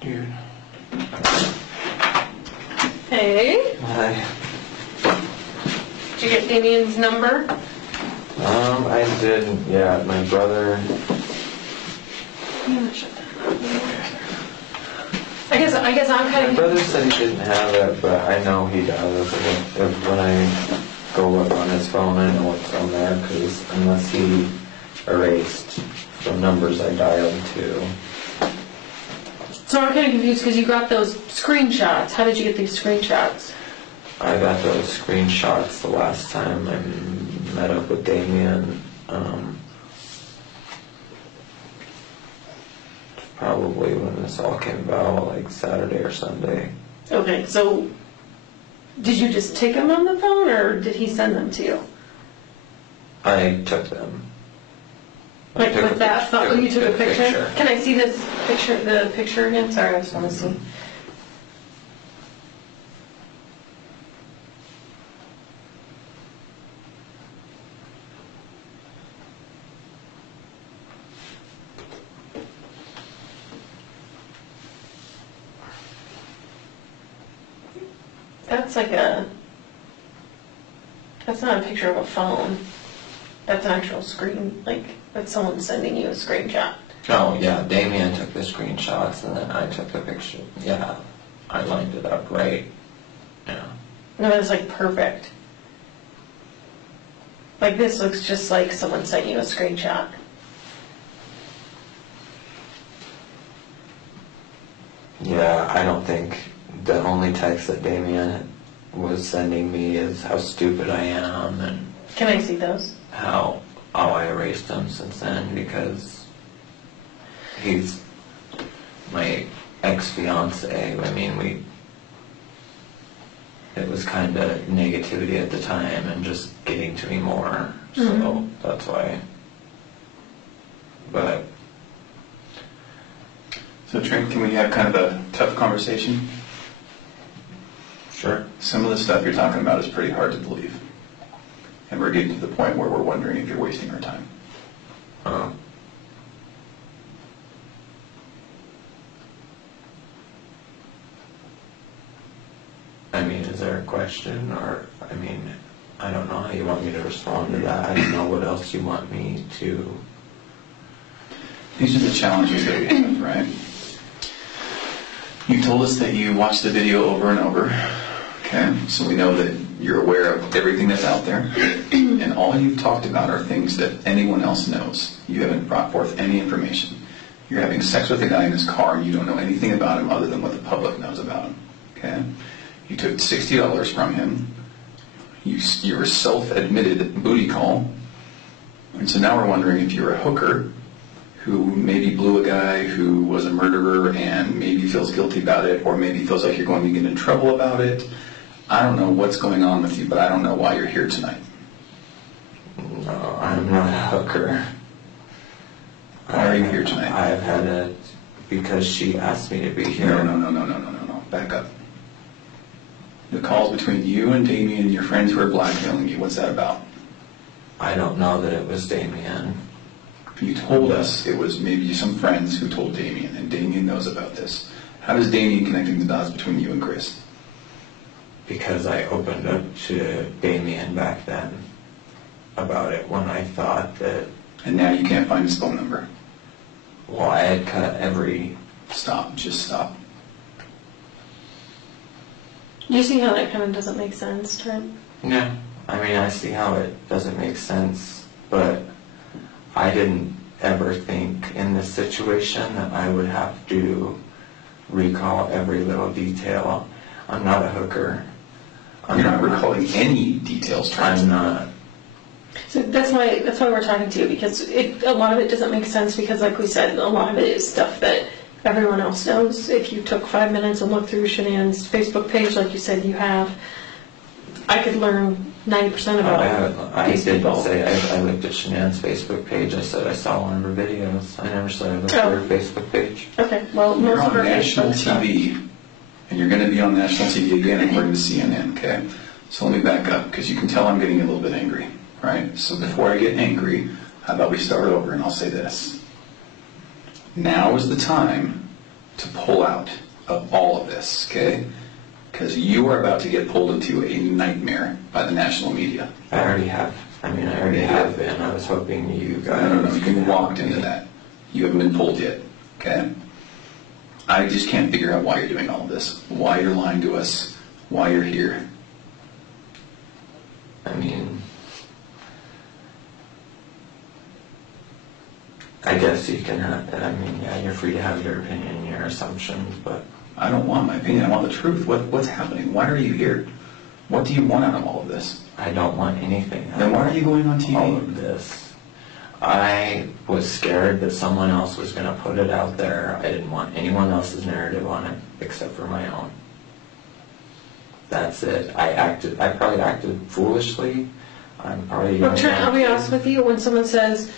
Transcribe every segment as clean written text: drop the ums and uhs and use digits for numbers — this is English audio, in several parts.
Dude. Hey. Hi. Did you get Damien's number? I did, yeah, my brother. I guess I'm kind My of. brother said he didn't have it, but I know he does. If when I go look on his phone, I know what's on there, because unless he erased the numbers I dialed to. So I'm kind of confused because you got those screenshots. How did you get these screenshots? I got those screenshots the last time I met up with Damien. Probably when this all came about, like Saturday or Sunday. Okay, so did you just take them on the phone, or did he send them to you? I took them. Like with that phone, you took a picture? Can I see this picture, the picture again? Sorry, I just want to see. That's not a picture of a phone. That's an actual screen, like, that's someone sending you a screenshot. Oh, yeah, Damien took the screenshots and then I took the picture. Yeah, I lined it up right. Yeah. No, it's like perfect. Like this looks just like someone sent you a screenshot. Yeah, I don't think the only text that Damien was sending me is how stupid I am and Can I see those? how I erased him since then because he's my ex-fiance. I mean, it was kind of negativity at the time and just getting to me more, so that's why. But So Trent, can we have kind of a tough conversation? sure. Some of the stuff you're talking about is pretty hard to believe. And we're getting to the point where we're wondering if you're wasting our time. Oh. I mean, is there a question, or, I mean, I don't know how you want me to respond to that. I don't know what else you want me to. These are the challenges that we have, right? You told us that you watched the video over and over, okay? So we know that you're aware of everything that's out there, and all you've talked about are things that anyone else knows. You haven't brought forth any information. You're having sex with a guy in his car, and you don't know anything about him other than what the public knows about him, okay? You took $60 from him. You're a self-admitted booty call. And so now we're wondering if you're a hooker who maybe blew a guy who was a murderer and maybe feels guilty about it, or maybe feels like you're going to get in trouble about it. I don't know what's going on with you, but I don't know why you're here tonight. No, I'm not a hooker. Why are you here tonight? I've had it because she asked me to be here. No. Back up. The call's between you and Damien and your friends who are blackmailing you. What's that about? I don't know that it was Damien. You told us it was maybe some friends who told Damien, and Damien knows about this. How does Damien connecting the dots between you and Chris? Because I opened up to Damien back then about it when I thought that. And now you can't find his phone number. Well, I had cut every. Stop. Just stop. You see how that kind of doesn't make sense, Trent? Yeah, I mean, I see how it doesn't make sense, but I didn't ever think in this situation that I would have to recall every little detail. I'm not a hooker. You're not recalling any details, Trent. I'm not. So that's why we're talking to you, because a lot of it doesn't make sense, because like we said, a lot of it is stuff that everyone else knows. If you took 5 minutes and looked through Shanann's Facebook page, like you said you have, I could learn 90% about these people. I didn't say I looked at Shanann's Facebook page. I said I saw one of her videos. I never said I looked at her Facebook page. Okay, well, You're most of her on national Facebook TV, and you're going to be on national TV again according to CNN, okay? So let me back up, because you can tell I'm getting a little bit angry, right? So before I get angry, how about we start over, and I'll say this. Now is the time to pull out of all of this, okay? Because you are about to get pulled into a nightmare by the national media. I already have. I mean, I already have been. I was hoping you guys... No, you walked into that. You haven't been pulled yet, okay? I just can't figure out why you're doing all of this, why you're lying to us, why you're here. I mean, I guess you can have, I mean, yeah, you're free to have your opinion and your assumptions, but... I don't want my opinion, I want the truth. What's happening? Why are you here? What do you want out of all of this? I don't want anything. Then why are you going on TV? All of this. I was scared that someone else was going to put it out there. I didn't want anyone else's narrative on it except for my own. That's it. I probably acted foolishly. I'm probably... Well, Trent, I'll be honest with you, when someone says,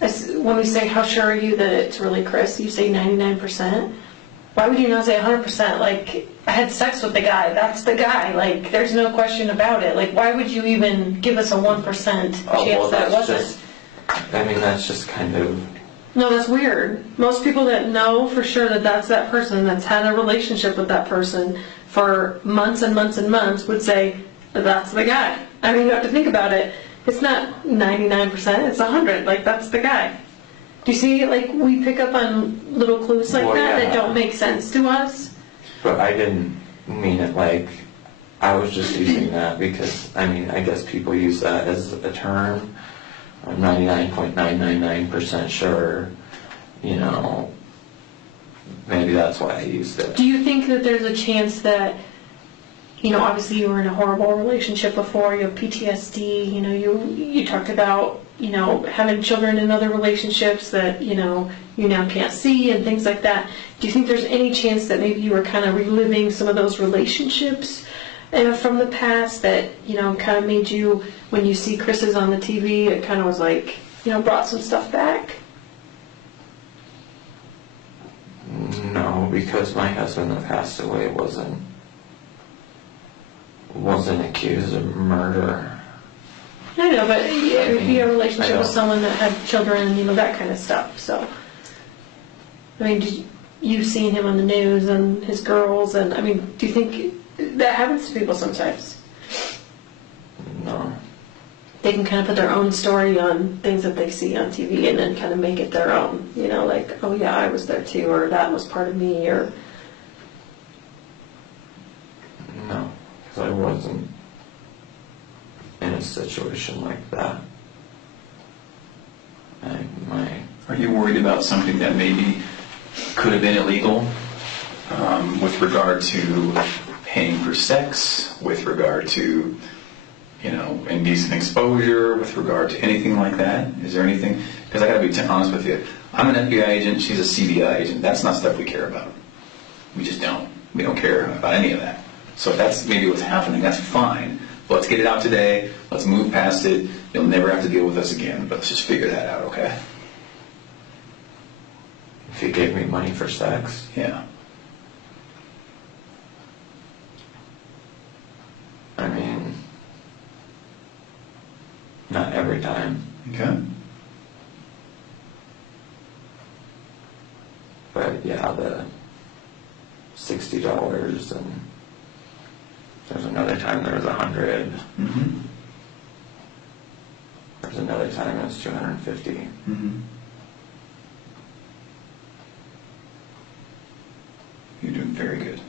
when we say, how sure are you that it's really Chris, you say 99%. Why would you not say 100%? Like, I had sex with the guy. That's the guy. Like, there's no question about it. Like, why would you even give us a 1% chance that wasn't? I mean, that's just kind of... No, that's weird. Most people that know for sure that that's that person, that's had a relationship with that person for months and months and months, would say, that's the guy. I mean, you have to think about it. It's not 99%, it's 100. Like, that's the guy. Do you see, like, we pick up on little clues like that don't make sense to us? But I didn't mean it like... I was just using that because, I mean, I guess people use that as a term. I'm 99.999% sure, you know, maybe that's why I used it. Do you think that there's a chance that, you know, obviously you were in a horrible relationship before, you have PTSD, you know, you talked about, you know, having children in other relationships that, you know, you now can't see and things like that. Do you think there's any chance that maybe you were kind of reliving some of those relationships from the past that, you know, kind of made you, when you see Chris's on the TV, it kind of was like, you know, brought some stuff back? No, because my husband that passed away wasn't accused of murder. I know, but if you have a relationship with someone that had children, you know, that kind of stuff, so. I mean, you've seen him on the news and his girls, and I mean, do you think that happens to people sometimes? No. They can kind of put their own story on things that they see on TV and then kind of make it their own, you know, like, oh yeah, I was there too, or that was part of me, or... No, because I wasn't in a situation like that. Are you worried about something that maybe could have been illegal with regard to paying for sex, with regard to, you know, indecent exposure, with regard to anything like that? Is there anything? Because I got to be honest with you. I'm an FBI agent. She's a CBI agent. That's not stuff we care about. We just don't. We don't care about any of that. So if that's maybe what's happening, that's fine. But let's get it out today. Let's move past it. You'll never have to deal with us again. But let's just figure that out, okay? If you gave me money for sex? Yeah. I mean, not every time. Okay. But yeah, the $60 and there's another time there was $100. Mm-hmm. There's another time it was $250. Mm-hmm. You're doing very good.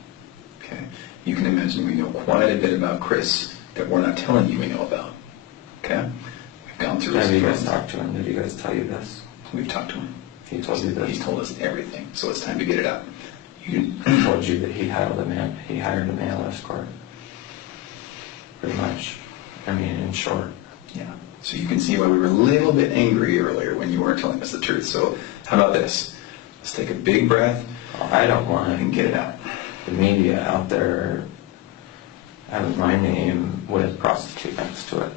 Okay. You can imagine we know quite a bit about Chris that we're not telling you we know about. Okay? We've gone through his... Have you guys talked to him? Did you guys tell you this? We've talked to him. He told you this? He's told us everything, so it's time to get it out. He told you that he hired a male escort. Pretty much. I mean, in short. Yeah. So you can see why we were a little bit angry earlier when you weren't telling us the truth. So how about this? Let's take a big breath. I don't want and get it out. The media out there having my name with prostitute next to it.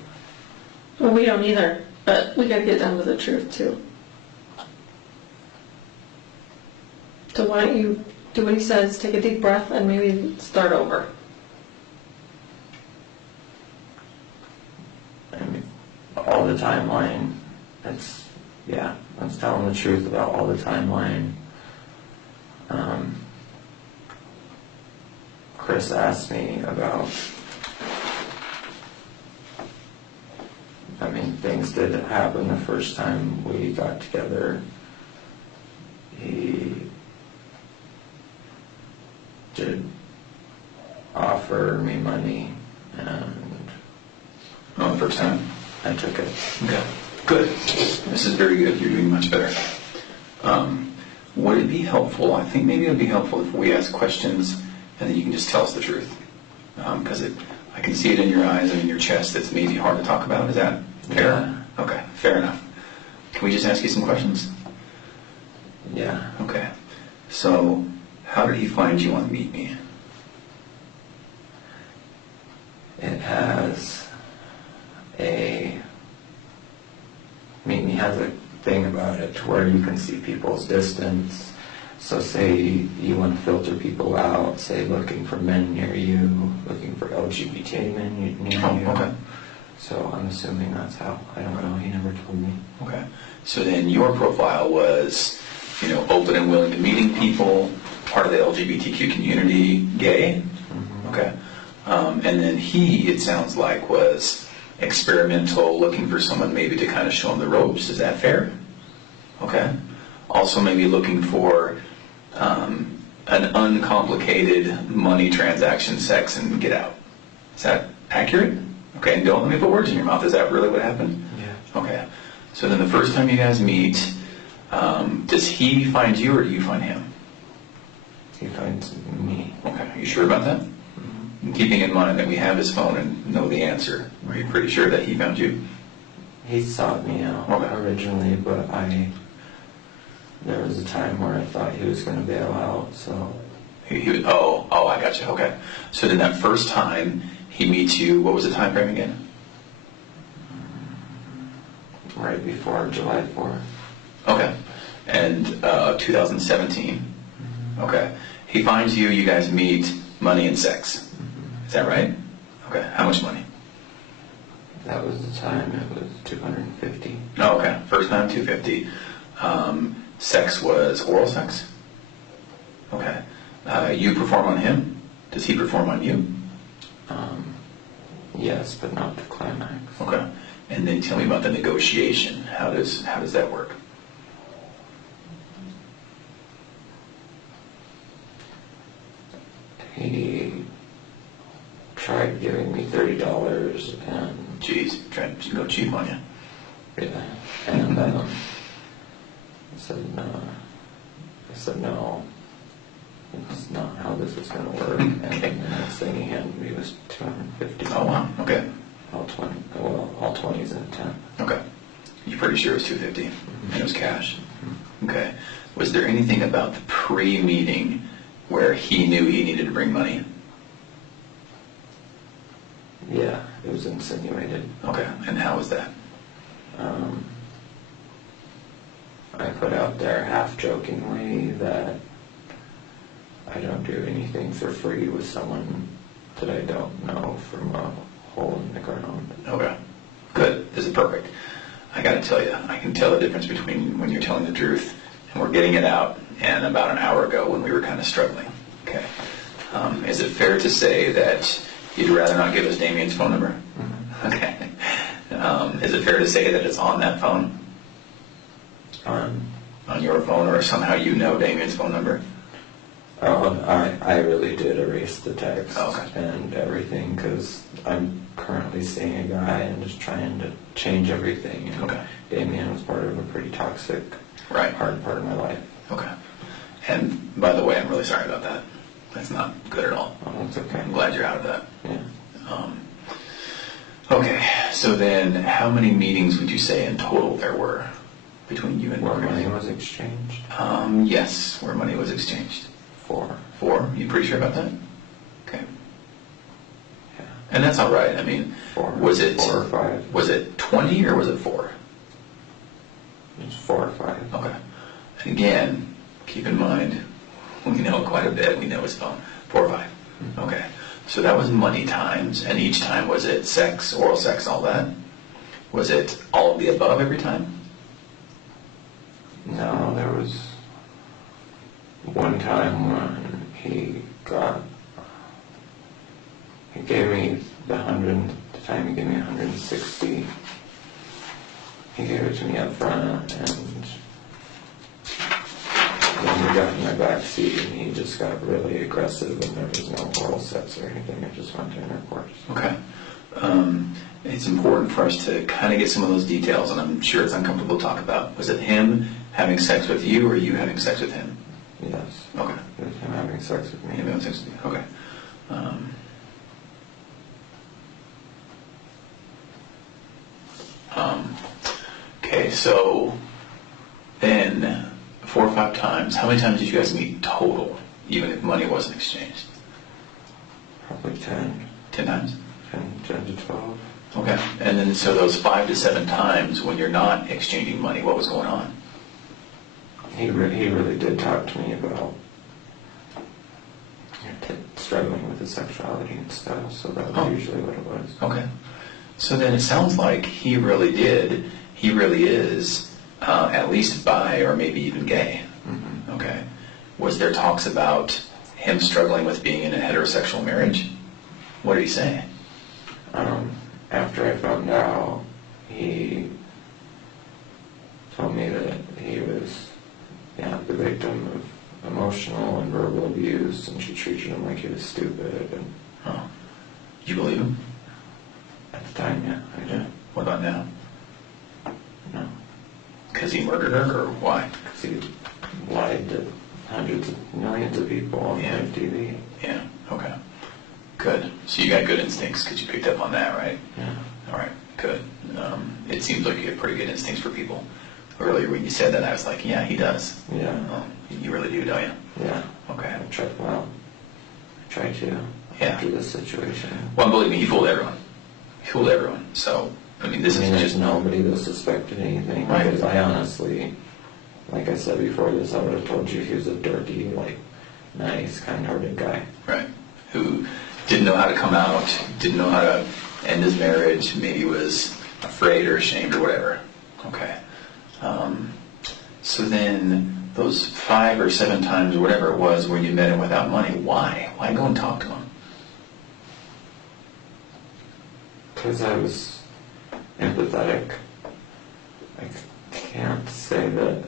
Well, we don't either, but we got to get down to the truth too. So why don't you do what he says, take a deep breath, and maybe start over. I mean, all the timeline, that's telling the truth about all the timeline. Chris asked me about, I mean, things did happen the first time we got together. He did offer me money, and Oh, the first time? I took it. Okay. Good. This is very good. You're doing much better. Would it be helpful? I think maybe it would be helpful if we ask questions and then you can just tell us the truth. Because I can see it in your eyes and in your chest that's maybe hard to talk about. Is that fair? Yeah. Okay, fair enough. Can we just ask you some questions? Yeah. Okay. So, how did he find you on Meet Me? It has Meet Me has a thing about it where you can see people's distance. So say you want to filter people out, say looking for men near you, looking for LGBT men near you. Okay. So I'm assuming that's how. I don't know. He never told me. Okay. So then your profile was, open and willing to meeting people, part of the LGBTQ community, gay. Mm-hmm. Okay. And then he, it sounds like, was experimental, looking for someone maybe to kind of show him the ropes. Is that fair? Okay. Also maybe looking for an uncomplicated money transaction, sex, and get out. Is that accurate? Okay, and don't let me put words in your mouth. Is that really what happened? Yeah. Okay. So then the first time you guys meet, does he find you or do you find him? He finds me. Okay. Are you sure about that? Mm-hmm. Keeping in mind that we have his phone and know the answer, are you pretty sure that he found you? He sought me out originally, but there was a time where I thought he was going to bail out, so. Oh, I got you. Okay. So then that first time he meets you, what was the time frame again? Right before July 4th. Okay. And 2017. Mm-hmm. Okay. He finds you, you guys meet, money and sex. Mm-hmm. Is that right? Okay. How much money? That was the time. It was $250. Oh, okay. First time, $250. Sex was oral sex? Okay. You perform on him? Does he perform on you? Yes, but not to climax. Okay. And then tell me about the negotiation. How does that work? He tried giving me $30 and Jeez, Trent, she's go cheap on you. yeah, and I said no. I said no. It's not how this is going to work. And then the next thing he handed me was $250. Oh wow. Okay. All 20s and 10. Okay. You're pretty sure it was $250 and it was cash. Okay. Was there anything about the pre-meeting where he knew he needed to bring money? Yeah, it was insinuated. Okay. And how was that? I put out there half-jokingly that I don't do anything for free with someone that I don't know from a hole in the ground. Okay. Good. This is perfect. I got to tell you, I can tell the difference between when you're telling the truth and we're getting it out and about an hour ago when we were kind of struggling. Okay. Is it fair to say that you'd rather not give us Damien's phone number? Mm-hmm. Okay. Is it fair to say that it's on that phone? On your phone, or somehow you know Damien's phone number? Oh, I really did erase the text Okay. and everything because I'm currently seeing a guy and just trying to change everything. And Okay. Damien was part of a pretty toxic, hard part of my life. Okay. And by the way, I'm really sorry about that. That's not good at all. Oh, that's okay. I'm glad you're out of that. Yeah. Okay, so then how many meetings would you say in total there were between you and Where Morgan? money was exchanged? Yes, where money was exchanged. 4. 4? You pretty sure about that? Okay. Yeah. And that's all right. I mean, 4. was it 4 or 5? Was it 20 or was it 4? It was 4 or 5. Okay. And again, keep in mind, we know quite a bit. We know his phone. 4 or 5. Mm-hmm. Okay. So that was money times, and each time was it sex, oral sex, all that? Was it all of the above every time? No, there was one time when he got gave me 160. He gave it to me up front, and then we got in my back seat, and he just got really aggressive, and there was no oral sex or anything. It just went to intercourse. Okay. It's important for us to kind of get some of those details, and I'm sure it's uncomfortable to talk about. Was it him having sex with you, or you having sex with him? Yes. Okay. It was him having sex with me. Him having sex with you. Okay. Okay, so then 4 or 5 times, how many times did you guys meet total, even if money wasn't exchanged? Probably 10. 10 times? 10 to 12. Okay, and then so those 5 to 7 times when you're not exchanging money, what was going on? He really did talk to me about struggling with his sexuality and stuff, so that was usually what it was. Okay. So then it sounds like he really is at least bi or maybe even gay. Mm-hmm. Okay. Was there talks about him struggling with being in a heterosexual marriage? What did he say? After I found out, he told me that he was the victim of emotional and verbal abuse, and she treated him like he was stupid. And Did you believe him? at the time, yeah, I did. What about now? No, Because he murdered her, or why? because he lied to hundreds of millions of people on live TV. Yeah, okay. Good. So you got good instincts because you picked up on that, right? Yeah. All right, good. It seems like you have pretty good instincts for people. Earlier when you said that, I was like, yeah, he does. Yeah. You really do, don't you? Yeah. Okay. I tried to after this situation. Well, believe me, he fooled everyone. He fooled everyone. So, I mean, this is there's just... nobody that suspected anything. Right. Because I honestly, like I said before this, I would have told you he was a dirty, nice, kind-hearted guy. Right. Who didn't know how to come out, didn't know how to end his marriage, maybe was afraid or ashamed or whatever. Okay. So then, those 5 or 7 times or whatever it was where you met him without money, why? Why go and talk to him? Because I was empathetic. I can't say that,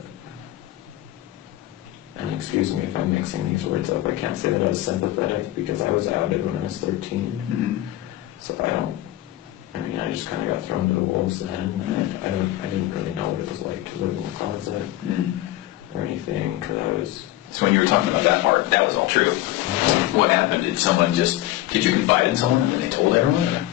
and excuse me if I'm mixing these words up, I can't say that I was sympathetic because I was outed when I was 13. Mm-hmm. So I just kind of got thrown to the wolves then. I didn't really know what it was like to live in the closet or anything, because I was... So when you were talking about that part, that was all true. What happened? Did you confide in someone and then they told everyone? Or?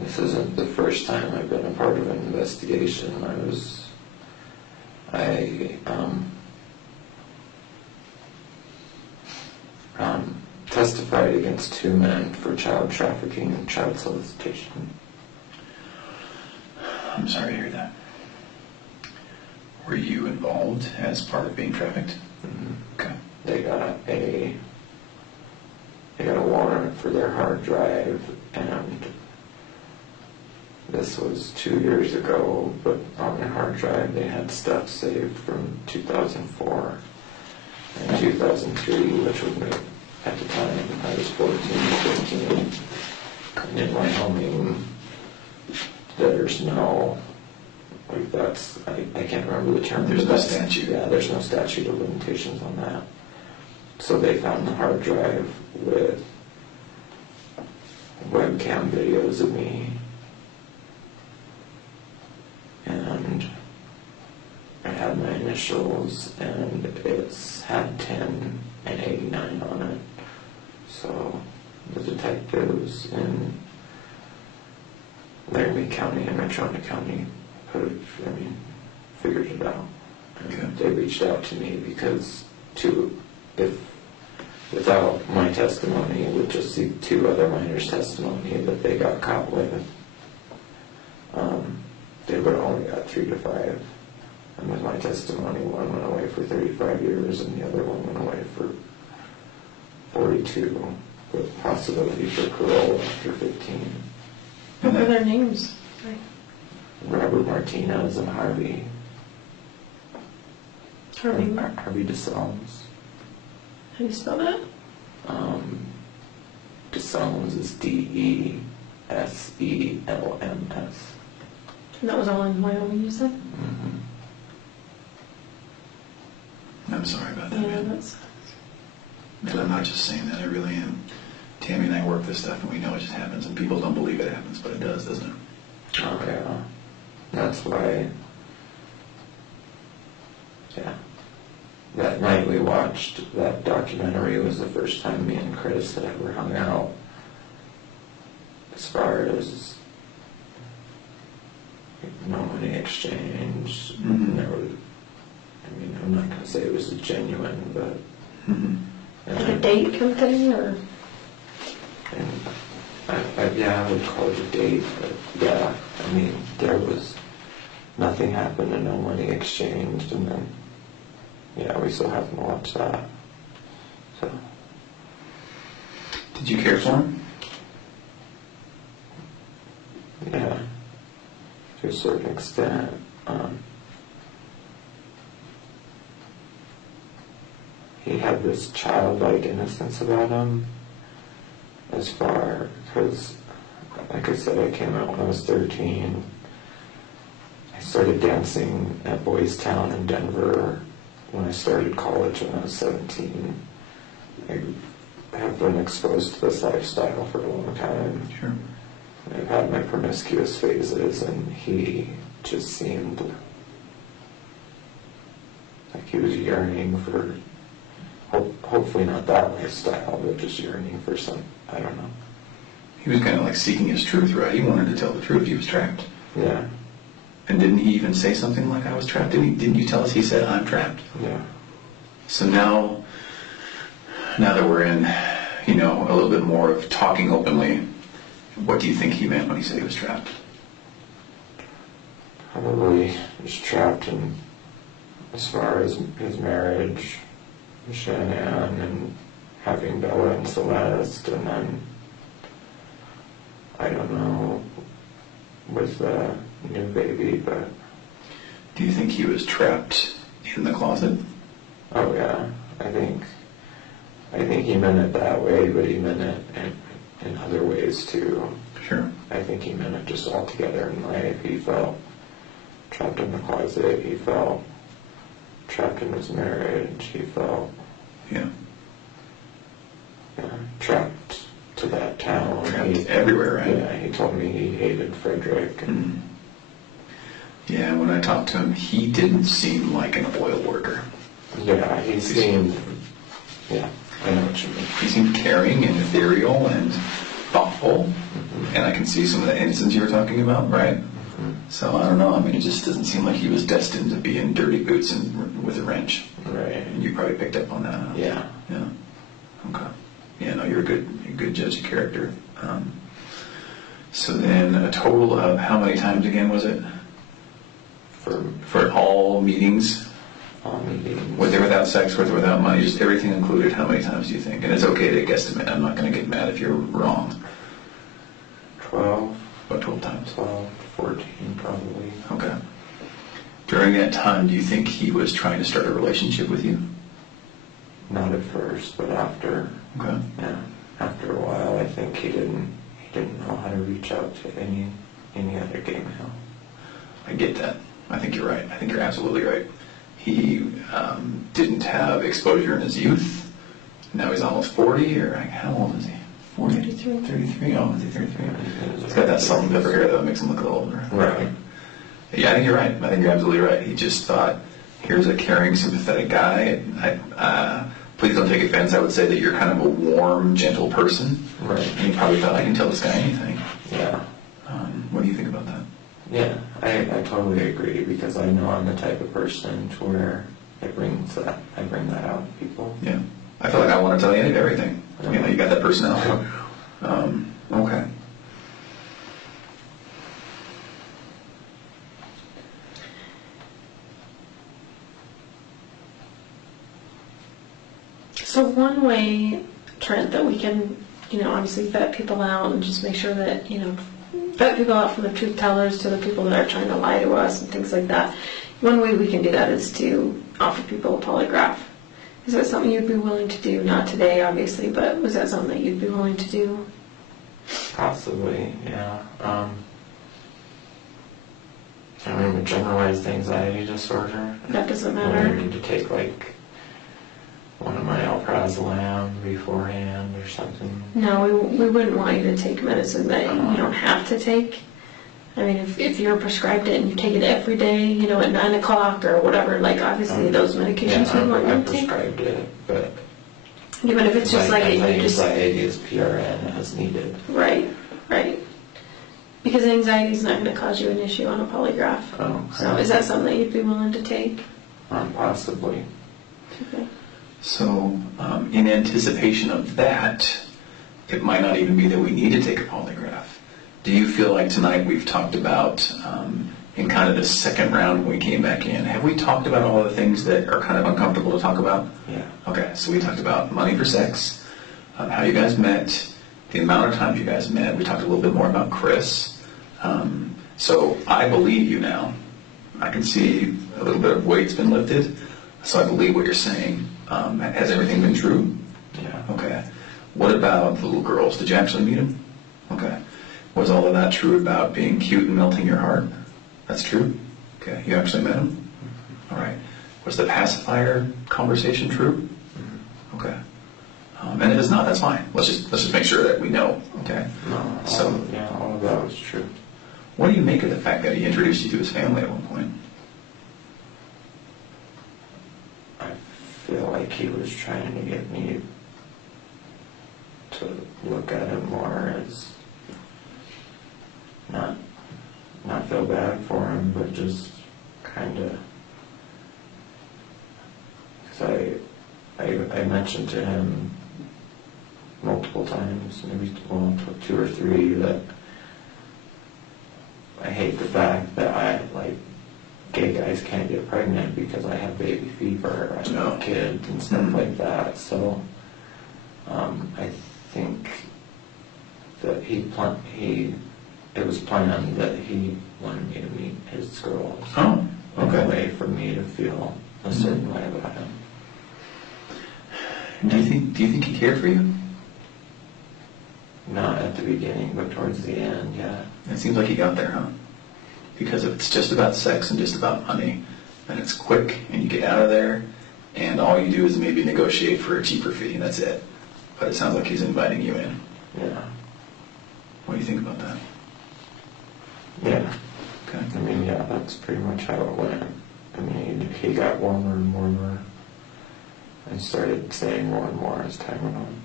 This isn't the first time I've been a part of an investigation. I testified against 2 men for child trafficking and child solicitation. I'm sorry to hear that. Were you involved as part of being trafficked? Mm-hmm. Okay. They got a warrant for their hard drive, and this was 2 years ago, but on the hard drive they had stuff saved from 2004 and 2003, which would make, at the time, I was 14, 15, and in Wyoming, there's no, I can't remember the term. There's no statute. Yeah, there's no statute of limitations on that. So they found the hard drive with webcam videos of me, and it had my initials, and it's had 10 and 89 on it. So the detectives in Laramie County and Metronah County figured it out. And they reached out to me because without my testimony, with just the 2 other minors' testimony that they got caught with, they would have only got 3 to 5. And with my testimony, one went away for 35 years and the other one went away for 42, with possibility for parole after 15. What were their names? Robert Martinez and Harvey. Harvey DeSalms. How do you spell that? Deselms is Deselms. And that was all in Wyoming, you said? Mm-hmm. I'm sorry about that, Yeah, man. that's... And I'm not just saying that, I really am. Tammy and I work this stuff and we know it just happens and people don't believe it happens, but it does, doesn't it? Oh yeah, that's why. Yeah, that night we watched that documentary was the first time me and Chris had ever hung out. As far as no money exchange, Mhm. there was. I mean, I'm not gonna say it was a genuine, but. Mm-hmm. Like a date kind of thing, or? And yeah, I would call it a date, but yeah, I mean, there was nothing happened and no money exchanged, and then, yeah, we still haven't watched that. So, Did you care for him? yeah, to a certain extent. He had this childlike innocence about him, as far, because, like I said, I came out when I was 13. I started dancing at Boys Town in Denver when I started college when I was 17. I have been exposed to this lifestyle for a long time. Sure. I've had my promiscuous phases, and he just seemed like he was yearning for, hopefully not that lifestyle, but just yearning for some, I don't know. He was kind of like seeking his truth, right? He wanted to tell the truth. He was trapped. Yeah, And didn't he even say something like, I was trapped? Didn't you tell us he said, I'm trapped? yeah. So now that we're in, a little bit more of talking openly, what do you think he meant when he said he was trapped? Probably just trapped in, as far as his marriage, Shannon, and having Bella and Celeste, and then, I don't know, with the new baby, but... Do you think he was trapped in the closet? Oh yeah, I think he meant it that way, but he meant it in other ways too. Sure. I think he meant it just altogether in life. He felt trapped in the closet, he felt trapped in his marriage, he felt Yeah. trapped to that town. Trapped everywhere, right? Yeah, he told me he hated Frederick. And Yeah, when I talked to him, he didn't seem like an oil worker. yeah, he seemed, yeah, I know what you mean. He seemed caring and ethereal and thoughtful, and I can see some of the innocence you were talking about, right? So I don't know. I mean, it just doesn't seem like he was destined to be in dirty boots and with a wrench. Right. And you probably picked up on that. Huh? Yeah. Yeah. Okay. Yeah. No, you're a good judge of character. So then, a total of how many times again was it? For all meetings, All meetings. with or without sex, with or without money, just everything included. How many times do you think? And it's okay to guesstimate. I'm not going to get mad if you're wrong. 12. About 12 times. 12, 14 probably. Okay. During that time, do you think he was trying to start a relationship with you? Not at first, but after. Okay. Yeah. After a while, I think he didn't know how to reach out to any other gay male. I get that. I think you're right. I think you're absolutely right. He didn't have exposure in his youth. Now he's almost 40, or how old is he? 40? 33. 33? Oh, is he 33? He's got that salt and pepper hair that makes him look a little older. Right. Yeah, I think you're right. I think you're absolutely right. He just thought, here's a caring, sympathetic guy. Please don't take offense. I would say that you're kind of a warm, gentle person. Right. And he probably thought, I can tell this guy anything. Yeah. What do you think about that? Yeah, I totally agree, because I know I'm the type of person to where I bring that out in people. Yeah. I feel like I want to tell you everything. You got that personality. Okay. So one way, Trent, that we can, obviously vet people out and just make sure that, vet people out from the truth tellers to the people that are trying to lie to us and things like that. One way we can do that is to offer people a polygraph. Is that something you'd be willing to do? Not today, obviously, but was that something that you'd be willing to do? Possibly, yeah. I mean, with generalized anxiety disorder, That doesn't I matter. need to take like one of my alprazolam beforehand or something. No, we wouldn't want you to take medicine that you don't have to take. I mean, if you're prescribed it and you take it every day, you know, at 9 o'clock or whatever, like obviously those medications we want I you to take. prescribed it, but Even if it's just like my you just anxiety is PRN as needed. right. Because anxiety is not going to cause you an issue on a polygraph. Oh, So is that something that you'd be willing to take? Possibly. Okay. So, in anticipation of that, it might not even be that we need to take a polygraph. Do you feel like tonight we've talked about, in kind of the second round when we came back in, have we talked about all the things that are kind of uncomfortable to talk about? Yeah. Okay, so we talked about money for sex, how you guys met, the amount of times you guys met. We talked a little bit more about Chris. So I believe you now. I can see a little bit of weight's been lifted, so I believe what you're saying. Has everything been true? Yeah. Okay. What about the little girls? Did you actually meet them? Okay. Was all of that true about being cute and melting your heart? That's true? Okay. You actually met them? All right. Was the pacifier conversation true? Okay. And if it's not, that's fine. Let's just make sure that we know. Okay. No, So all of that was true. what do you make of the fact that he introduced you to his family at one point? I feel like he was trying to get me to look at him more as not feel bad for him, but just kind of, because I mentioned to him multiple times, maybe two or three, that I hate the fact that gay guys can't get pregnant because I have baby fever, I have kids and stuff like that. So I think that it was planned that he wanted me to meet his girls. Oh, okay. In a way for me to feel a certain way about him. Do you think he cared for you? Not at the beginning, but towards the end, yeah. It seems like he got there, huh? Because if it's just about sex and just about money, then it's quick and you get out of there, and all you do is maybe negotiate for a cheaper fee, and that's it. But it sounds like he's inviting you in. Yeah. What do you think about that? Yeah. Okay. I mean, yeah, that's pretty much how it went. I mean, he got warmer and warmer and started saying more and more as time went on.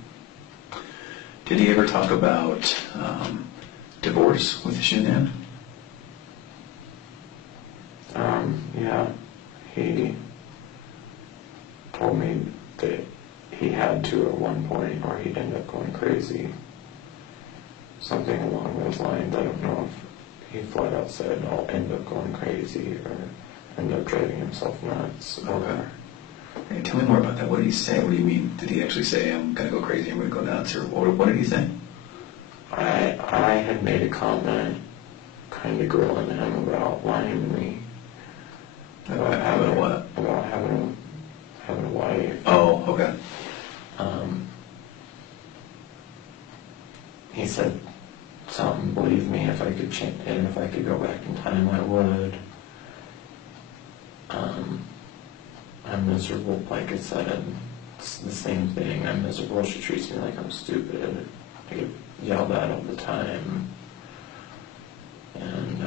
Did he ever talk about divorce with Shanann? Yeah, he told me that he had to at one point or he'd end up going crazy. Something along those lines. I don't know if he flat out said, I'll end up going crazy or end up driving himself nuts. Okay. Hey, tell me more about that. What did he say? What do you mean? Did he actually say, I'm going to go crazy, I'm going to go nuts? Or what did he say? I had made a comment kind of grilling him about lying to me. About having a what? About having a wife. Oh, okay. He said something, believe me, if I could change, and if I could go back in time, I would. I'm miserable, like I said. It's the same thing. I'm miserable. She treats me like I'm stupid. I get yelled at all the time. And,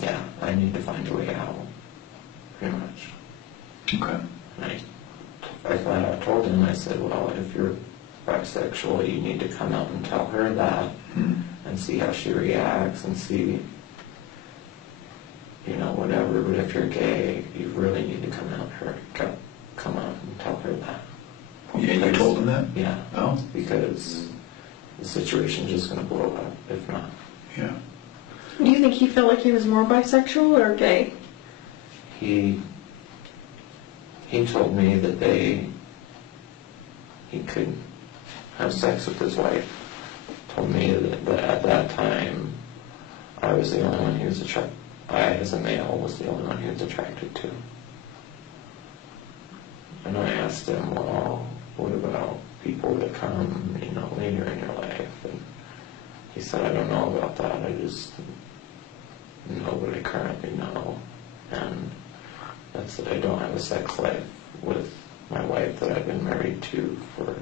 yeah, I need to find a way out, pretty much. Okay. And I flat out told him, I said, well, if you're bisexual, you need to come out and tell her that and see how she reacts and see, you know, whatever. But if you're gay, you really need to come out and tell her that. Yeah, you told him that? Yeah. Oh? Because the situation's just going to blow up if not. Yeah. Do you think he felt like he was more bisexual or gay? He told me that he could have sex with his wife. Told me that at that time I was the only one he was attracted. I, as a male, was the only one he was attracted to. And I asked him, well, what about people that come, later in your life. And he said, I don't know about that. I just know what I currently know. And that's that I don't have a sex life with my wife that I've been married to for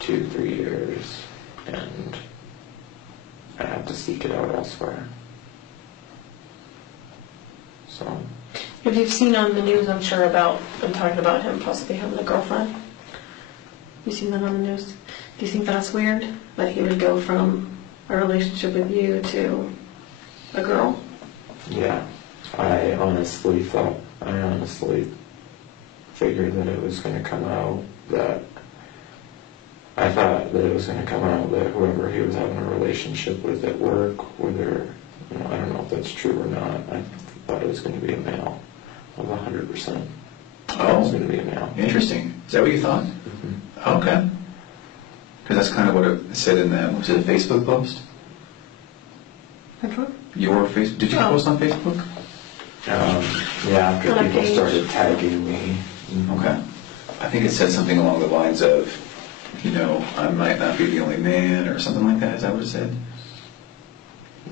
2-3 years. And I have to seek it out elsewhere. So. If you've seen on the news, I'm sure, about them talking about him possibly having a girlfriend. You seen that on the news? Do you think that's weird? That he would go from a relationship with you to a girl? Yeah. I honestly figured that it was going to come out that I thought that it was going to come out that whoever he was having a relationship with at work, whether, I don't know if that's true or not, I thought it was going to be a male. I was 100%. Oh, it was going to be a male. Interesting. Is that what you thought? Mm-hmm. Okay. Because that's kind of what it said in that, was it a Facebook post? Which one? Your Facebook? Did you post on Facebook? Yeah, after On a people page. started tagging me. Okay. I think it said something along the lines of, I might not be the only man, or something like that. Is that what it said?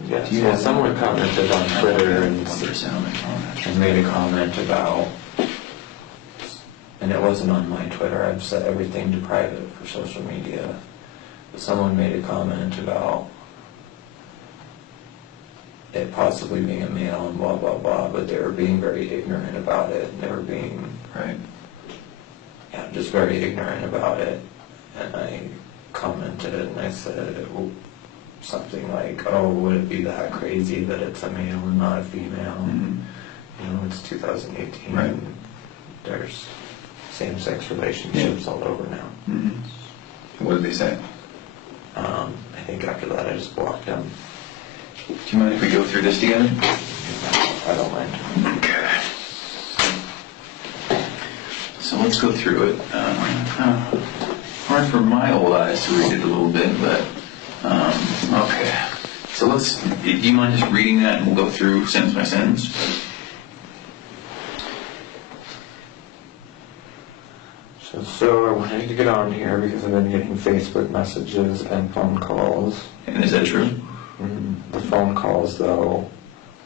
Yeah, Do you so have- someone commented on Twitter and made a comment about, and it wasn't on my Twitter, I've set everything to private for social media, but someone made a comment about it possibly being a male and blah, blah, blah, but they were being very ignorant about it, and they were being, Right. yeah, just very ignorant about it, and I commented and I said, something like, oh, would it be that crazy that it's a male and not a female? Mm-hmm. It's 2018. Right. And there's same-sex relationships all over now. Mm-hmm. What did they say? I think after that I just blocked them. Do you mind if we go through this together? I don't mind. Okay. So let's go through it. Hard for my old eyes to read it a little bit, but okay. So do you mind just reading that and we'll go through sentence by sentence? So I wanted to get on here because I've been getting Facebook messages and phone calls. And is that true? The phone calls, though,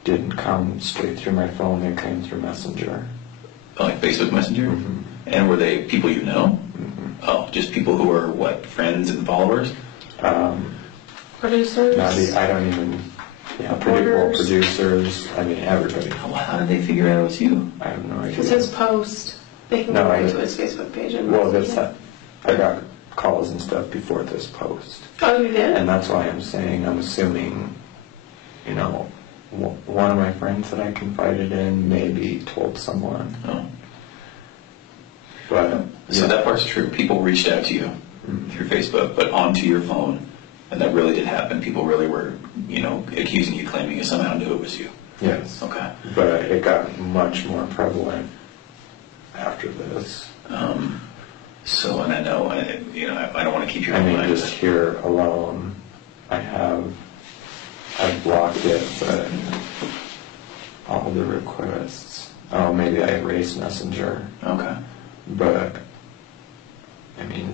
didn't come straight through my phone. They came through Messenger. Like Facebook Messenger? Mm-hmm. And were they people you know? Mm-hmm. Oh, just people who are, friends and followers? Producers? I don't even, producers, everybody. How did they figure out it was you? I have no idea. Because his post, they can go to his Facebook page and I got calls and stuff before this post. Oh, you did? And that's why I'm assuming, one of my friends that I confided in maybe told someone. Oh. But So that part's true. People reached out to you through Facebook, but onto your phone, and that really did happen. People really were, accusing you, claiming you somehow knew it was you. Yes. Okay. But it got much more prevalent after this. So, and I know, I don't want to keep you in mind. Just here alone, I've blocked it, but all the requests, maybe I erased Messenger. Okay. But,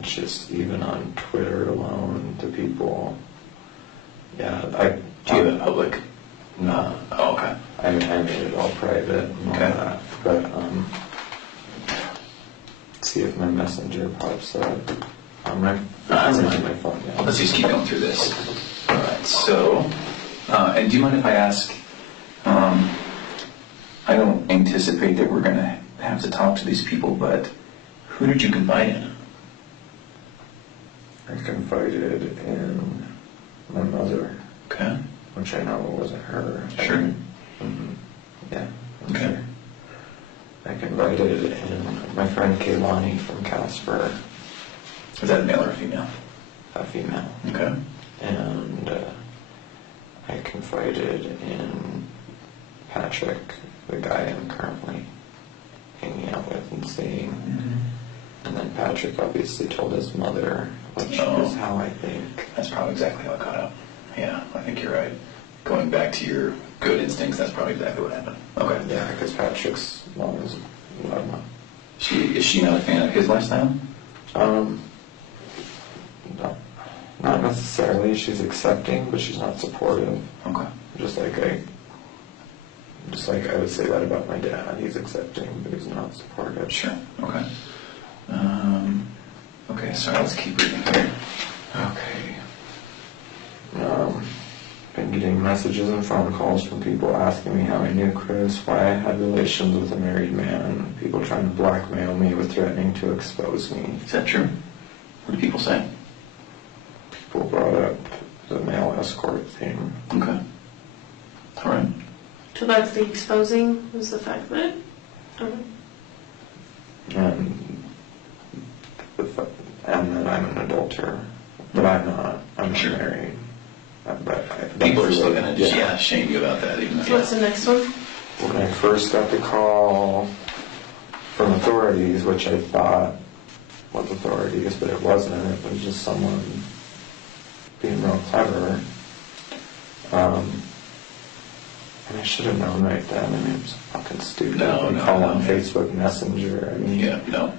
just even on Twitter alone, the people, Do you have it public? No. Oh, okay. I made it all private and all Okay. that, but, see if my Messenger pops up on my phone. Yeah. Let's just keep going through this. All right, so, and do you mind if I ask, I don't anticipate that we're going to have to talk to these people, but who did you confide in? I confided in my mother, Okay. which I know wasn't her. Sure. Yeah. I'm Okay. sure. I confided in my friend Kaylani from Casper, Is that a male or a female? a female. Okay. And I confided in Patrick, the guy I'm currently hanging out with and seeing. And then Patrick obviously told his mother, which is how I think. That's probably exactly how it got out. Yeah, I think you're right. Going back to your good instincts, that's probably exactly what happened. Okay. Yeah, because Patrick's mom is a loud mom. Is she not a fan of his lifestyle? No, not necessarily. She's accepting, but she's not supportive. Okay. Just like I would say that about my dad. He's accepting, but he's not supportive. Sure. Okay. Okay, sorry, let's keep reading here. Okay. Been getting messages and phone calls from people asking me how I knew Chris, why I had relations with a married man, people trying to blackmail me with threatening to expose me. Is that true? What do people say? People brought up the male escort thing. Okay. All right. So that's the exposing, was the fact that, And that I'm an adulterer. But I'm not. I'm not married. People are still going to just shame you about that, even if what's the next one? When I first got the call from authorities, which I thought was authorities, but it wasn't. It was just someone being real clever. And I should have known right then. I mean, it was fucking stupid. No, call on Facebook Messenger. I mean, yeah, no.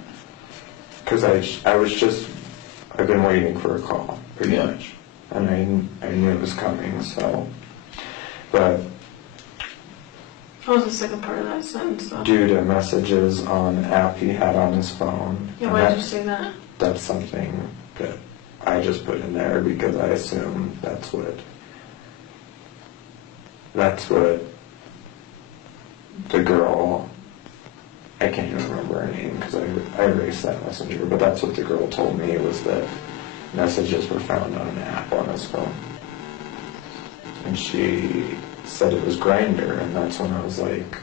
Because I've been waiting for a call, pretty much. And I knew it was coming, so. But What was the second part of that sentence, though? due to messages on the app he had on his phone. Yeah, why did you say that? That's something that I just put in there because I assume that's what the girl, I can't even remember her name because I erased that messenger, but that's what the girl told me, was that messages were found on an app on his phone. And she said it was Grindr, and that's when I was like,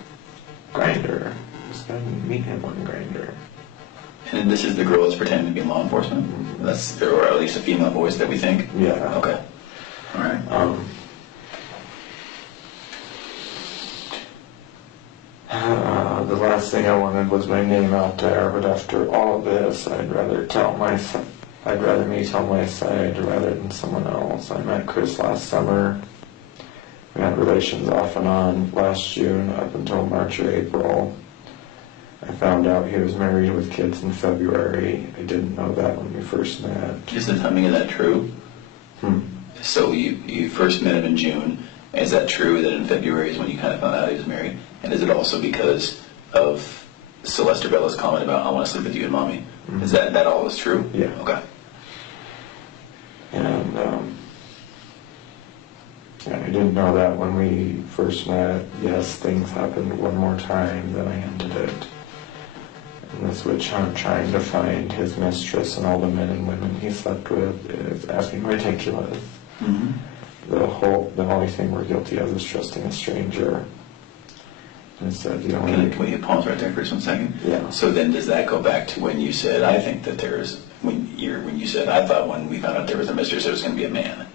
Grindr? I was going to meet him on Grindr. And this is the girl that's pretending to be law enforcement? That's, or at least a female voice that we think? Yeah. Okay. All right. The last thing I wanted was my name out there, but after all of this, I'd rather me tell my side rather than someone else. I met Chris last summer. We had relations off and on last June up until March or April. I found out he was married with kids in February. I didn't know that when we first met. Is the timing of that true? So you first met him in June. Is that true that in February is when you kind of found out he was married? And is it also because of Celeste or Bella's comment about, I want to sleep with you and mommy? Is that all is true? Yeah. Okay. And I didn't know that when we first met. Yes, things happened one more time, then I ended it. And this witch hunt trying to find his mistress and all the men and women he slept with is asking ridiculous. The only thing we're guilty of is trusting a stranger. And it said the only... Can we pause right there for just 1 second? Yeah. So then does that go back to when you said, I think that there's, when you said, I thought when we found out there was a mistress, there was going to be a man.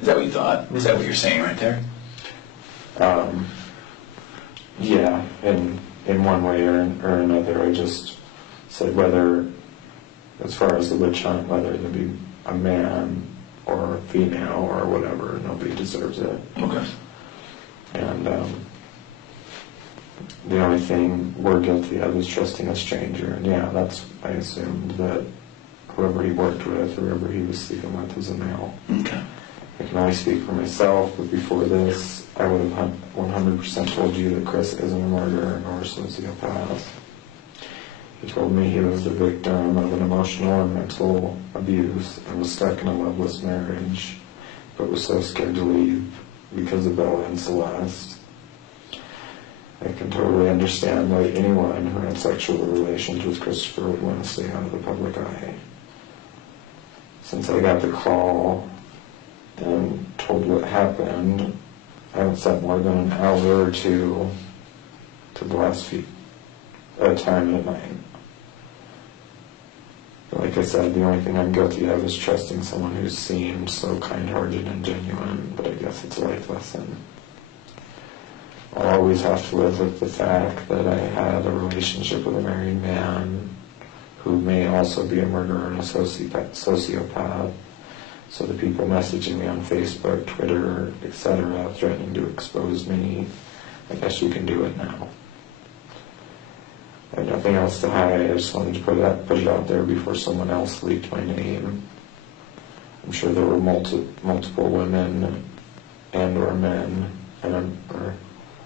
Is that what you thought? Is that what you're saying right there? Yeah, in one way or another. I just said whether, as far as the witch hunt, whether there be a man or a female or whatever, nobody deserves it. Okay. And the only thing we're guilty of is trusting a stranger. And yeah, I assumed that whoever he worked with, whoever he was sleeping with, was a male. Okay. I can only speak for myself, but before this, I would have 100% told you that Chris isn't a murderer nor a sociopath. He told me he was the victim of an emotional and mental abuse and was stuck in a loveless marriage, but was so scared to leave because of Bella and Celeste. I can totally understand why anyone who had sexual relations with Christopher would want to stay out of the public eye. Since I got the call and told what happened, I haven't slept more than an hour or two to the last time at night. But like I said, the only thing I'm guilty of is trusting someone who seemed so kind-hearted and genuine, but I guess it's a life lesson. I'll always have to live with the fact that I had a relationship with a married man who may also be a murderer and a sociopath. So the people messaging me on Facebook, Twitter, etc., threatening to expose me, I guess you can do it now. I had nothing else to hide. I just wanted to put it out there before someone else leaked my name. I'm sure there were multiple women and/or men, and I'm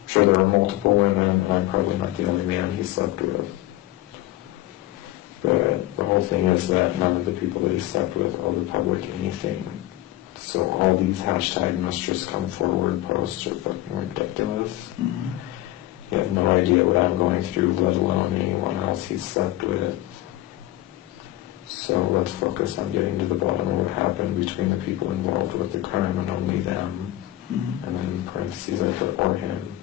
sure there were multiple women, and I'm probably not the only man he slept with. But the whole thing is that none of the people that he slept with owe the public anything. So all these hashtag must just come forward posts are fucking ridiculous. Mm-hmm. You have no idea what I'm going through, let alone anyone else he slept with. So let's focus on getting to the bottom of what happened between the people involved with the crime and only them. Mm-hmm. And then in parentheses I put or him.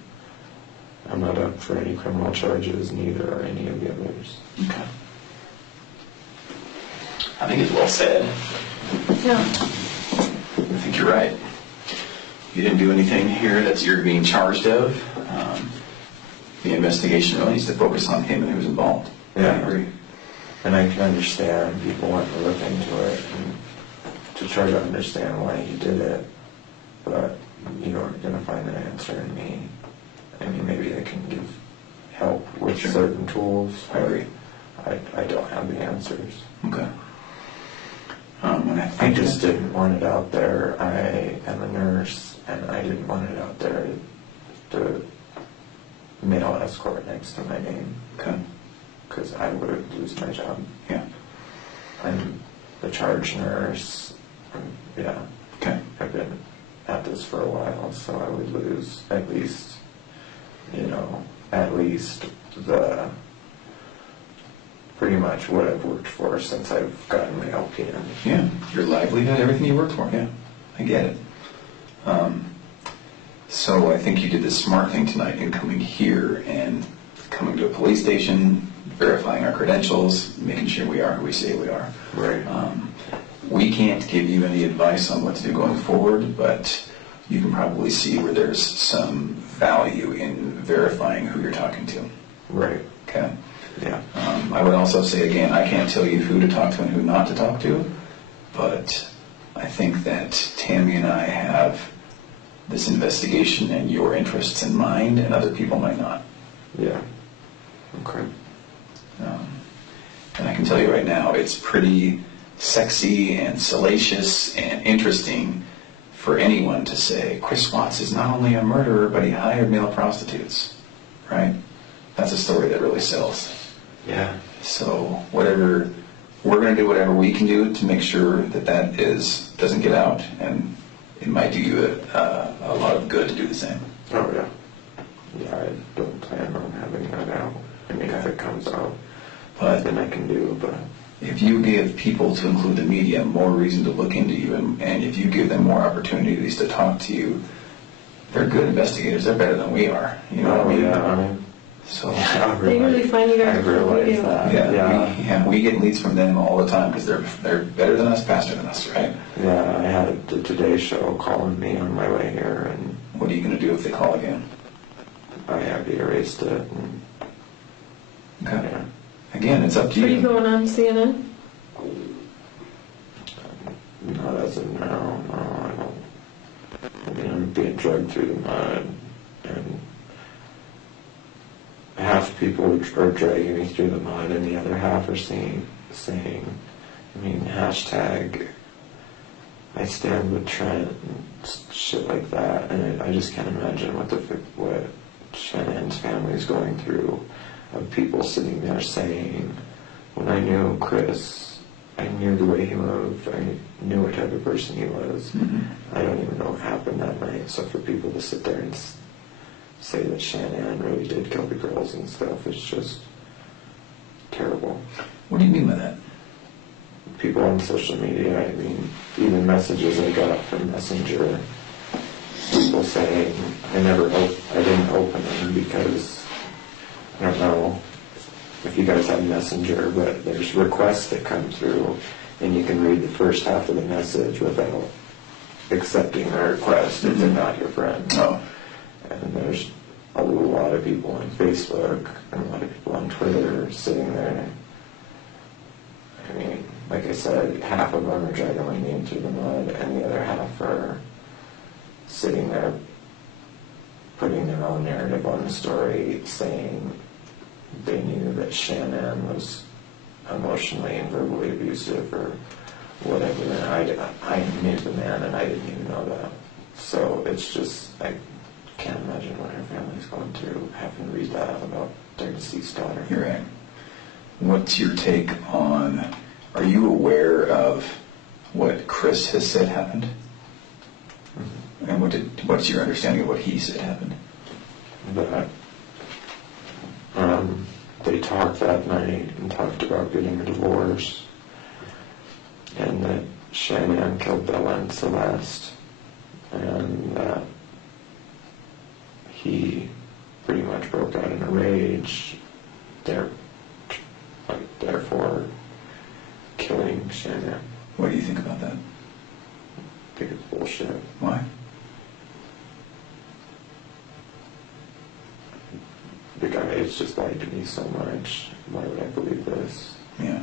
I'm not up for any criminal charges, neither are any of the others. Okay. I think it's well said. Yeah. I think you're right. You didn't do anything here that you're being charged of. The investigation really needs to focus on him and who's involved. Yeah. I agree. And I can understand people want to look into it and to try to understand why he did it, but you aren't going to find an answer in me. I mean, maybe they can give help with certain tools. I agree. I don't have the answers. Okay. I just didn't want it out there. I am a nurse, and I didn't want it out there. The male escort next to my name. Okay. Because I would lose my job. Yeah. I'm the charge nurse. Yeah. Okay. I've been at this for a while, so I would lose at least the pretty much what I've worked for since I've gotten my LPN. Yeah. Your livelihood, everything you worked for. Yeah. I get it. So I think you did the smart thing tonight in coming here and coming to a police station, verifying our credentials, making sure we are who we say we are. Right. We can't give you any advice on what to do going forward, but you can probably see where there's some value in verifying who you're talking to. Right. Okay? Yeah. I would also say, again, I can't tell you who to talk to and who not to talk to, but I think that Tammy and I have this investigation and your interests in mind, and other people might not. Yeah. Okay. And I can tell you right now, it's pretty sexy and salacious and interesting for anyone to say, Chris Watts is not only a murderer, but he hired male prostitutes, right? That's a story that really sells. Yeah. So we're going to do whatever we can do to make sure that doesn't get out, and it might do you a lot of good to do the same. Oh, yeah. Yeah, I don't plan on having that out. I mean, if it comes out, then I can do, but... If you give people, to include the media, more reason to look into you, and if you give them more opportunities to talk to you, they're good investigators. They're better than we are. You know what I mean? Yeah, So They usually find you guys I before we realize do. that. we get leads from them all the time because they're better than us, faster than us, right? Yeah, I had the Today Show calling me on my way here, and What are you going to do if they call again? I already erased it. And, Okay. yeah. Again, it's up to Are you you. going on CNN? Not as of now, no, I don't. I mean, I'm being dragged through the mud, and half the people are dragging me through the mud, and the other half are saying, I mean, hashtag I stand with Trent and shit like that, and I just can't imagine what Shannon's family's going through, of people sitting there saying, when I knew Chris, I knew the way he moved, I knew what type of person he was. Mhm. I don't even know what happened that night, so for people to sit there and say that Shannon really did kill the girls and stuff, it's just terrible. What do you mean by that? People on social media, I mean, even messages I got from Messenger, people saying I didn't open them because I don't know if you guys have Messenger, but there's requests that come through, and you can read the first half of the message without accepting the request if they're not your friend. Oh. And there's a lot of people on Facebook and a lot of people on Twitter sitting there. I mean, like I said, half of them are dragging my name through the mud, and the other half are sitting there putting their own narrative on the story, saying they knew that Shannon was emotionally and verbally abusive or whatever. And I knew the man, and I didn't even know that. So it's just, I can't imagine what her family's going through having to read that about their deceased daughter. You're right. What's your take on, are you aware of what Chris has said happened? Mm-hmm. And what's your understanding of what he said happened? That they talked that night and talked about getting a divorce, and that Shannon killed Bella and Celeste, and that he pretty much broke out in a rage, therefore killing Shannon. What do you think about that? I think it's bullshit. Why? The guy has just lied to me so much. Why would I believe this? Yeah.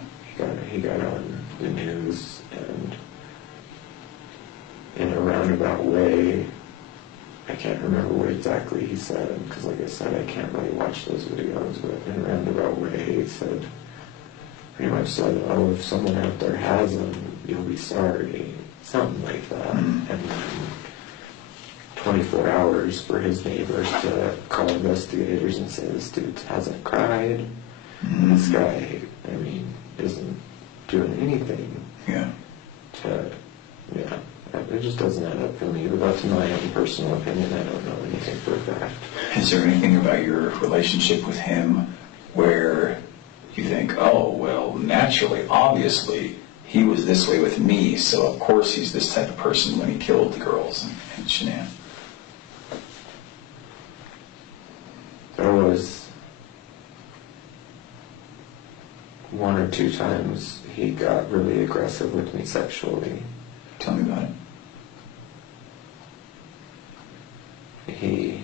He got on the news, and in a roundabout way, I can't remember what exactly he said, because like I said, I can't really watch those videos, but in a roundabout way, he pretty much said, oh, if someone out there has them, you'll be sorry. Something like that. Mm-hmm. And then 24 hours for his neighbors to call investigators and say this dude hasn't cried. Mm-hmm. This guy, I mean, isn't doing anything. Yeah. It just doesn't add up for me, but that's my own personal opinion. I don't know anything for a fact. Is there anything about your relationship with him where you think, oh, well, naturally, obviously, he was this way with me, so of course he's this type of person when he killed the girls and Shanann? There was 1 or 2 times he got really aggressive with me sexually. Tell me about it. He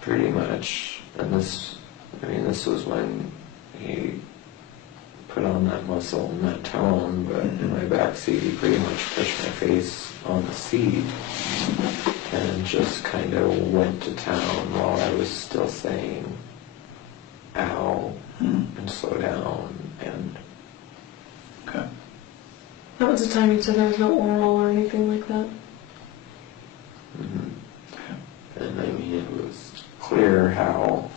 pretty much, and this was when he put on that muscle and that tone, but in my backseat he pretty much pushed my face on the seat and just kind of went to town while I was still saying ow and slow down. And okay. That was the time you said there was no oral or anything like that? Mm-hmm. And I mean, it was clear how,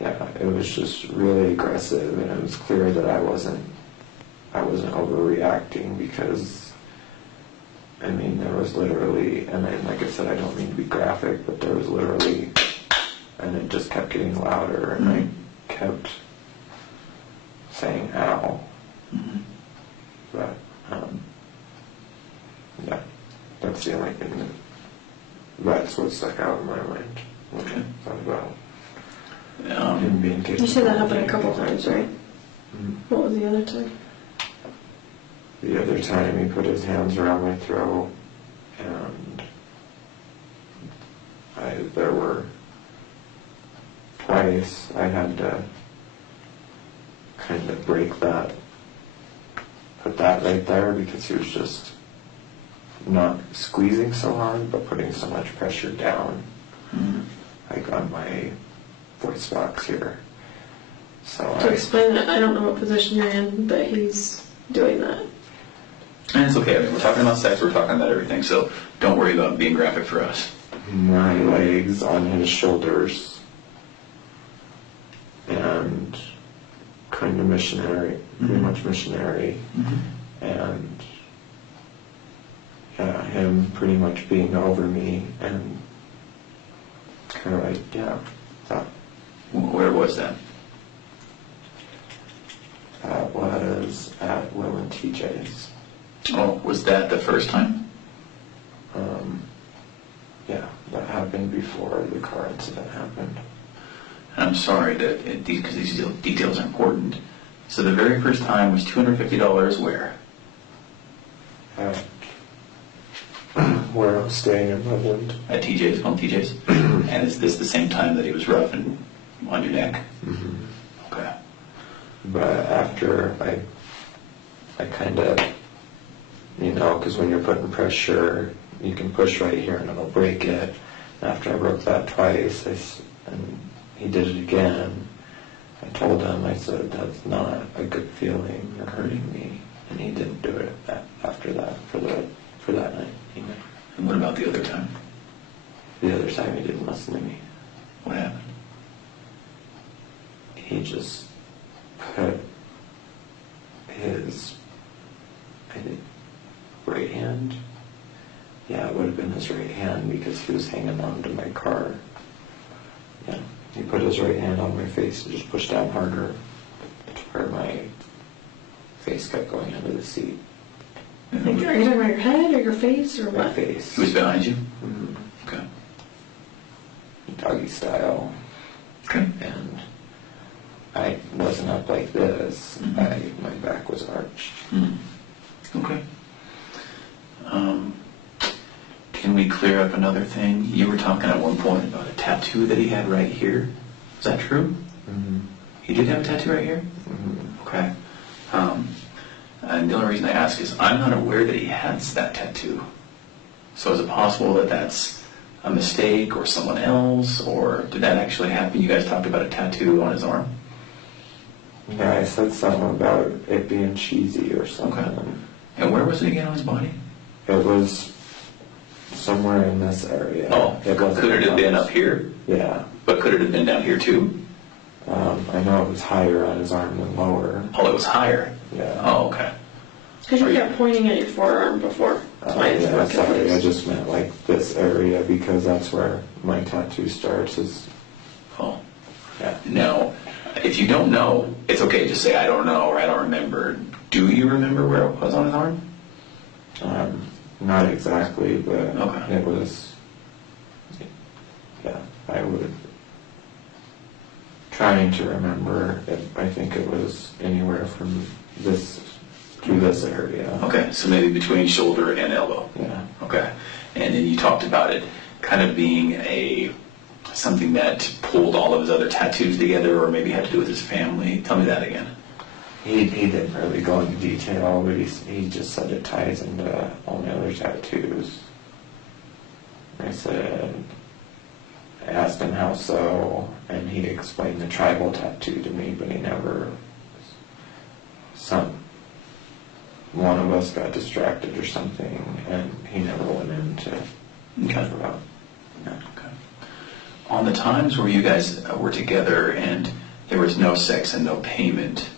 it was just really aggressive, and it was clear that I wasn't overreacting, because I mean, there was literally, and like I said, I don't mean to be graphic, but there was literally, and it just kept getting louder, and I kept saying ow. Mm-hmm. But that's the only thing that's what stuck out in my mind when I thought about him being capable. You said that happened a couple times, right? Mm-hmm. What was the other time? The other time he put his hands around my throat, and there were twice I had to kind of break that, put that right there, because he was just not squeezing so hard, but putting so much pressure down, like on my voice box here. So to explain that, I don't know what position you're in, but he's doing that. And it's okay. I mean, we're talking about sex. We're talking about everything. So don't worry about being graphic for us. My legs on his shoulders, and kind of missionary, pretty much missionary, and him pretty much being over me, and kind of like, that. Where was that? That was at Will and TJ's. Oh, was that the first time? Yeah, that happened before the car incident happened. I'm sorry because these details are important. So the very first time was $250 where? Where I'm staying in Loveland. At TJ's, called TJ's? And is this the same time that he was rough and on your neck? Mm-hmm. Okay. But after I kind of, because when you're putting pressure, you can push right here and it'll break it. after I broke that twice, and he did it again, I told him, I said, that's not a good feeling, you're hurting me. And he didn't do it after that, for that night. And what about the other time? The other time he didn't listen to me. What happened? He just put his, I think, right hand. Yeah, it would have been his right hand because he was hanging on to my car. Yeah, he put his right hand on my face and just pushed down harder to where my face kept going under the seat. Like, are you talking about your head or your face or My what? face. He was behind you? Mhm. Okay. Doggy style. Okay. And I wasn't up like this. Mm-hmm. My back was arched. Okay. Can we clear up another thing? You were talking at one point about a tattoo that he had right here. Is that true? Mm-hmm. He did have a tattoo right here? Mm-hmm. Okay. And the only reason I ask is I'm not aware that he has that tattoo. So is it possible that that's a mistake or someone else, or did that actually happen? You guys talked about a tattoo on his arm? Yeah, I said something about it being cheesy or something. Okay. And where was it again on his body? It was somewhere in this area. Oh, It wasn't could it have been much. up here? Yeah. But could it have been down here too? I know it was higher on his arm than lower. Oh, it was higher. Yeah. Oh, okay. Because you kept pointing at your forearm before. That's why it's Yeah, more sorry, I confused. just meant like this area because that's where my tattoo starts is, Oh. yeah. Now, if you don't know, it's okay. Just say, I don't know, or I don't remember. Do you remember where it was on his arm? Not exactly, but Okay. it was, yeah, I would, trying to remember, I think it was anywhere from this to this area. Okay, so maybe between shoulder and elbow. Yeah. Okay. And then you talked about it kind of being something that pulled all of his other tattoos together, or maybe had to do with his family. Tell me that again. He didn't really go into detail, but he just said it ties into all my other tattoos. I asked him how so, and he explained the tribal tattoo to me, but he never, one of us got distracted or something, and he never went into talk about. No. Okay. On the times where you guys were together and there was no sex and no payment,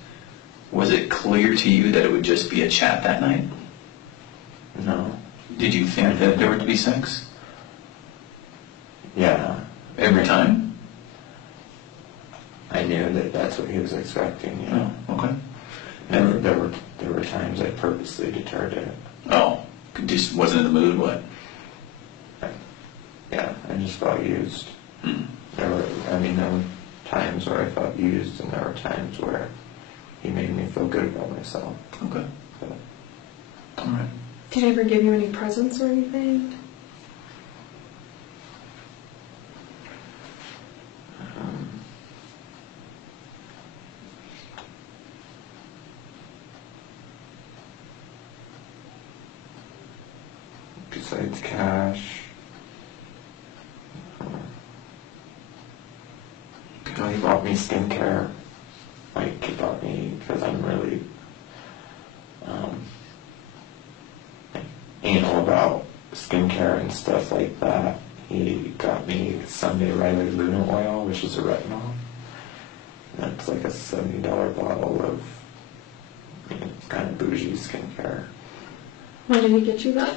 was it clear to you that it would just be a chat that night? No. Did you think that there would be sex? Yeah. Every time? I knew that that's what he was expecting, yeah. Oh, okay. And there were times I purposely deterred it. Oh, just wasn't in the mood, what? Yeah, I just felt used. Hmm. There were times where I felt used, and there were times where he made me feel good about myself. Okay. But, All right. Did he ever give you any presents or anything? besides cash, he bought me skincare. Like, he bought me, because I'm really anal about skincare and stuff like that. He got me Sunday Riley Luna oil, which is a retinol. And that's like a $70 bottle of kind of bougie skincare. When did he get you that?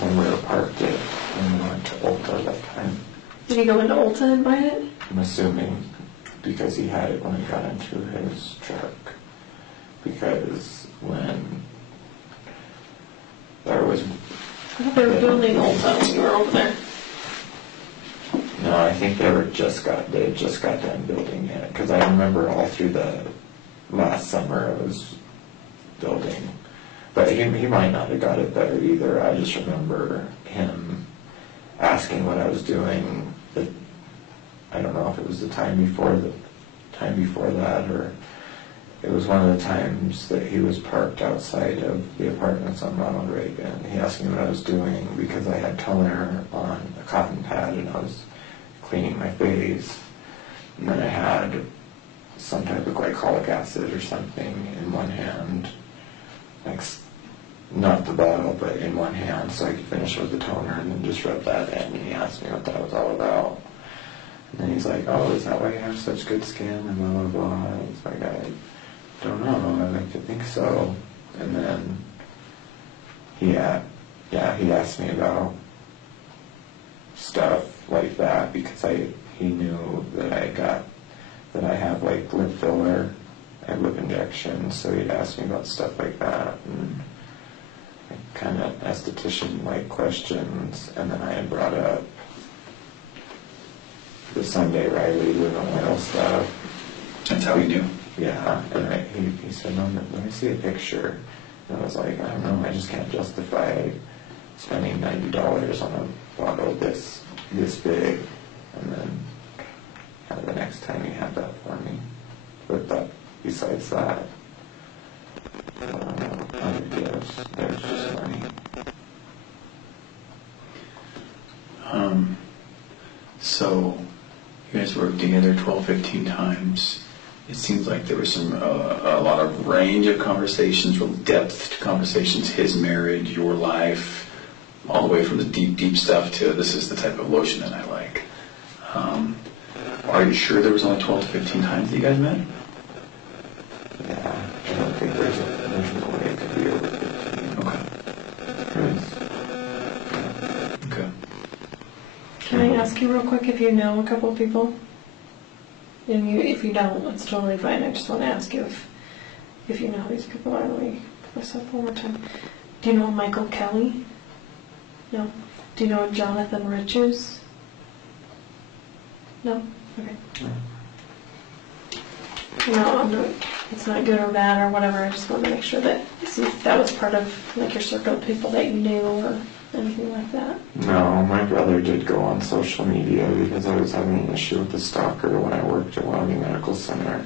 When we were parked at, when we went to Ulta that time. Did he go into Ulta and buy it? I'm assuming because he had it when I got into his truck. Because when there was... I thought they were building Ulta when you were over there. No, I think they had just got done building it. Because I remember all through the last summer it was building. But he might not have got it better either. I just remember him asking what I was doing. I don't know if it was the time before that, or it was one of the times that he was parked outside of the apartments on Ronald Reagan. He asked me what I was doing because I had toner on a cotton pad and I was cleaning my face. And then I had some type of glycolic acid or something in one hand, like not the bottle, but in one hand, so I could finish with the toner and then just rub that in. And he asked me what that was all about. And then he's like, "Oh, is that why you have such good skin?" And blah, blah, blah. And it's like, "I don't know, I like to think so." And then he asked me about stuff like that because he knew that I have like lip filler and lip injections, so he'd ask me about stuff like that and kind of esthetician like questions. And then I had brought up the Sunday Riley Luna oil stuff. That's how he knew. Yeah, and he said, "No, let me see a picture." And I was like, "I don't know, I just can't justify spending $90 on a bottle this big." And then the next time he had that for me. But besides that, other gifts, there's just money. So you guys worked together 12, 15 times. It seems like there was a lot of range of conversations, real depth to conversations, his marriage, your life, all the way from the deep, deep stuff to this is the type of lotion that I like. Are you sure there was only 12 to 15 times that you guys met? Yeah, I don't think there's no way it could be over 15. Okay. Okay. Can I ask you real quick if you know a couple of people? And if you don't, it's totally fine. I just want to ask you if you know who these people are. Let me put this up one more time. Do you know Michael Kelly? No. Do you know Jonathan Riches? No? Okay. No, it's not good or bad or whatever. I just want to make sure that, see if that was part of like your circle of people that you knew or anything like that. No, my brother did go on social media because I was having an issue with the stalker when I worked at Wyoming Medical Center.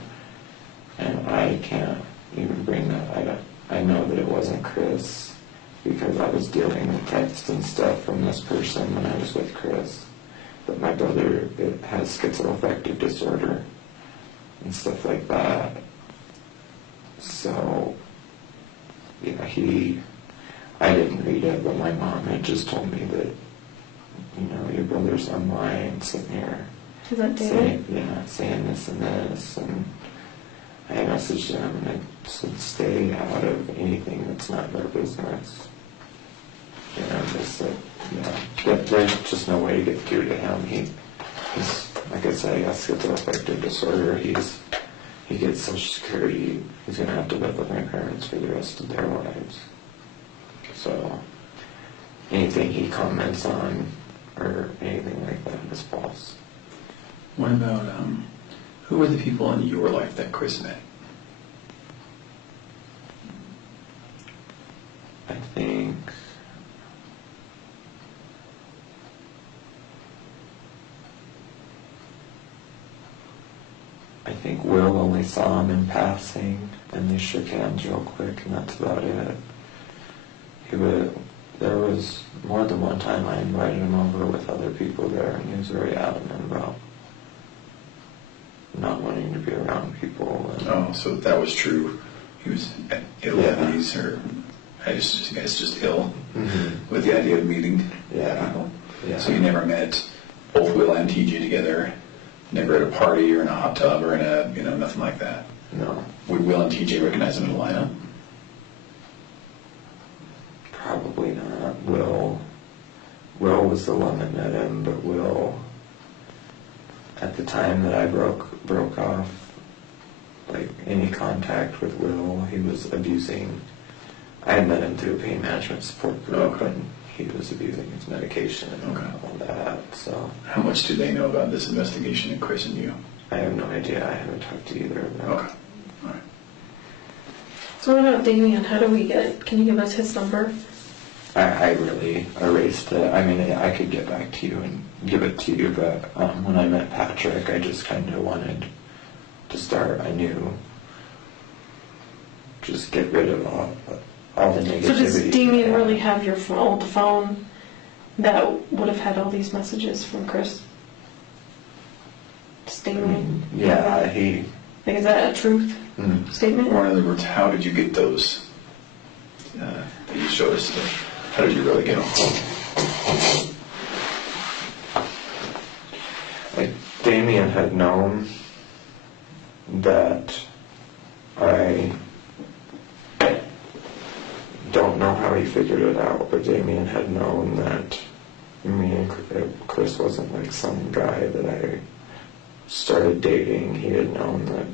And I can't even bring that. I know that it wasn't Chris because I was dealing with text and stuff from this person when I was with Chris. But my brother has schizoaffective disorder and stuff like that. So, yeah, I didn't read it, but my mom had just told me that, your brother's online sitting here Is that David? saying this and this, and I messaged him and I said, stay out of anything that's not their business. Just said, but there's just no way to get through to him. He's, like I said, he has schizoaffective disorder. He gets Social Security. He's going to have to live with my parents for the rest of their lives. So anything he comments on or anything like that is false. What about, who were the people in your life that Chris met? I think Will only saw him in passing, and they shook hands real quick, and that's about it. There was more than one time I invited him over with other people there, and he was very adamant about not wanting to be around people. Oh, so that was true. He was ill at ease, or I guess just ill with the idea of meeting people. Yeah. So you never met both Will and TJ together, never at a party or in a hot tub or in a, nothing like that? No. Would Will and TJ recognize him in a lineup? Probably not. Will was the one that met him, but Will, at the time that I broke off like any contact with Will, he was abusing. I had met him through a pain management support group, and he was abusing his medication and all that. So how much do they know about this investigation, and Chris and you? I have no idea. I haven't talked to either of them. Okay. All right. So what about Damien? How do we get? Can you give us his number? I really erased it. I mean, I could get back to you and give it to you, but when I met Patrick, I just kind of wanted to start. I knew just get rid of all the negativity. So does Damien really have your old phone that would have had all these messages from Chris? Does Damien? Yeah, he... Like, is that a truth statement? Or in other words, how did you get those that you showed us? How did you really get them? Like, Damien had known that I don't know how he figured it out, but Damien had known that me and Chris wasn't like some guy that I started dating. He had known that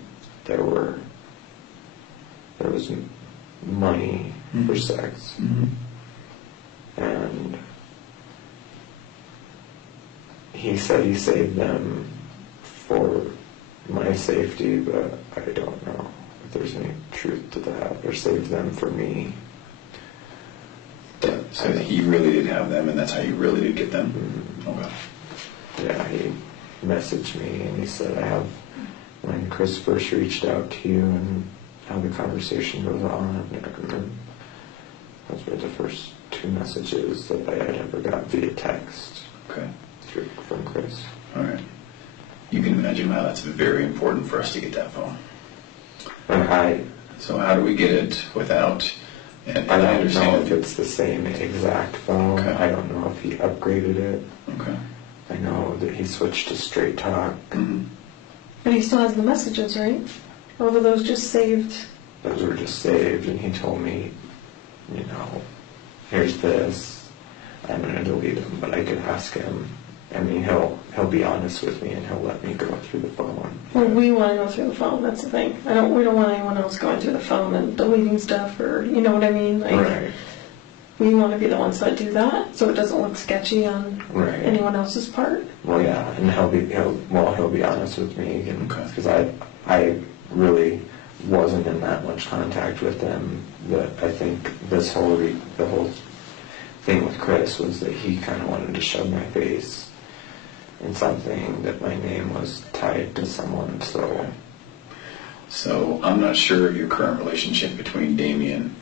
there was money for sex. And he said he saved them for my safety, but I don't know if there's any truth to that, or saved them for me. But So he really did have them, and that's how you really did get them? Okay. Yeah, he messaged me and he said, when Chris first reached out to you and how the conversation goes on, and those were the first 2 messages that I had ever got via text. Okay. From Chris. All right. You can imagine how that's very important for us to get that phone. So how do we get it without... And I don't understand know if it's the same exact phone. Okay. I don't know if he upgraded it. Okay. I know that he switched to straight talk. But he still has the messages, right? Or were those just saved? Those were just saved, and he told me, here's this. I'm going to delete them, but I could ask him. I mean, he'll be honest with me, and he'll let me go through the phone. Well, we want to go through the phone. That's the thing. We don't want anyone else going through the phone and deleting stuff, or you know what I mean. Like, Right. We want to be the ones that do that, so it doesn't look sketchy on Right. anyone else's part. Well, yeah, and he'll be honest with me, because Okay. I really wasn't in that much contact with them. But I think the whole thing with Chris was that he kind of wanted to shove my face in something that my name was tied to someone. So I'm not sure of your current relationship between Damien,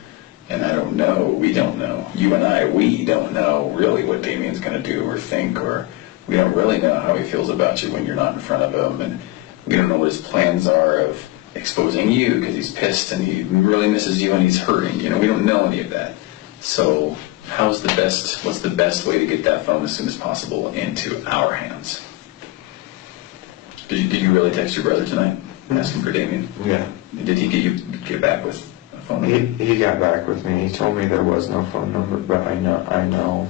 and we don't know. You and I, we don't know really what Damien's going to do or think, or we don't really know how he feels about you when you're not in front of him, and we don't know what his plans are of exposing you because he's pissed and he really misses you and he's hurting. We don't know any of that. So what's the best way to get that phone as soon as possible into our hands? Did you really text your brother tonight asking for Damien? Yeah. Did he get back with a phone number? He got back with me. He told me there was no phone number, but I know,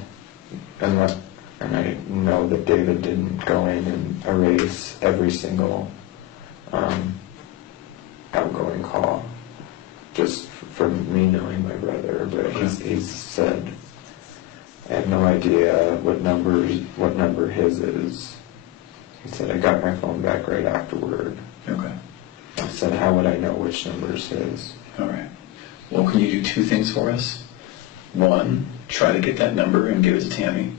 and I know that David didn't go in and erase every single outgoing call, just from me knowing my brother. But he's said, I have no idea what number his is. He said, I got my phone back right afterward. Okay. I said, how would I know which number is his? All right. Well, can you do 2 things for us? 1, try to get that number and give it to Tammy.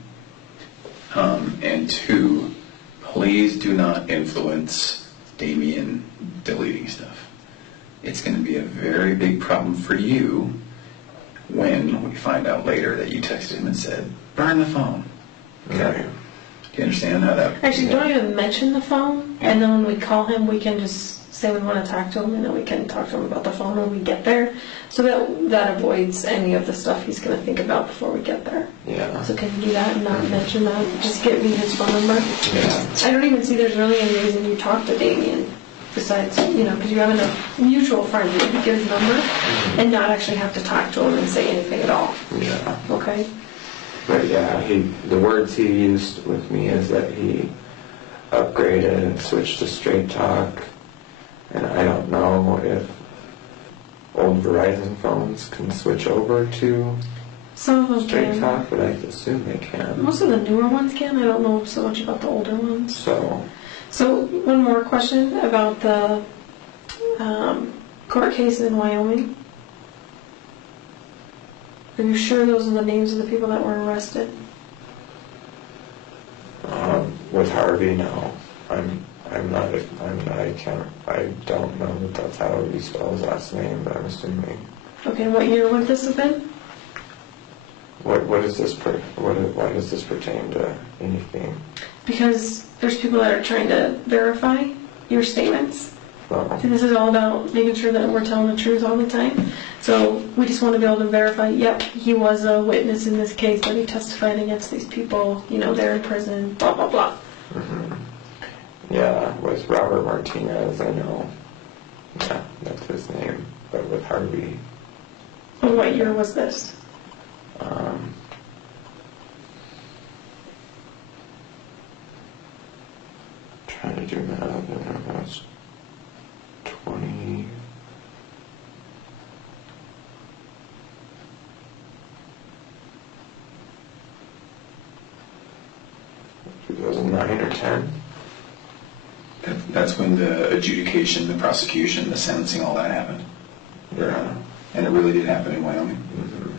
And 2, please do not influence Damien deleting stuff. It's going to be a very big problem for you when we find out later that you texted him and said, burn the phone. Okay. Right. Do you understand how that... Actually, don't even mention the phone, and then when we call him, we can just say we want to talk to him, and then we can talk to him about the phone when we get there. So that avoids any of the stuff he's going to think about before we get there. Yeah. So can you do that and not mention that? Just give me his phone number. Yeah. I don't even see there's really any reason you talk to Damien besides, because you have enough mutual friends that you could give his number and not actually have to talk to him and say anything at all. Yeah. Okay? But yeah, the words he used with me is that he upgraded and switched to straight talk, and I don't know if old Verizon phones can switch over to Some of them straight can. talk, but I assume they can. Most of the newer ones can. I don't know so much about the older ones. So one more question about the court case in Wyoming. Are you sure those are the names of the people that were arrested? with Harvey, no, I'm I don't know that that's how you spell his last name, but I'm assuming. Okay, and what year would this have been? What is this, why does this pertain to anything? Because there's people that are trying to verify your statements. Well, See, this is all about making sure that we're telling the truth all the time. So we just want to be able to verify, yep, he was a witness in this case, that he testified against these people, you know, they're in prison, blah, blah, blah. mm-hmm. Yeah, with Robert Martinez, I know. Yeah, that's his name. But with Harvey, And what year was this? Trying to do math, and it was 20. or 10. That's when the adjudication, the prosecution, the sentencing, all that happened. Yeah. And it really did happen in Wyoming. Mm-hmm.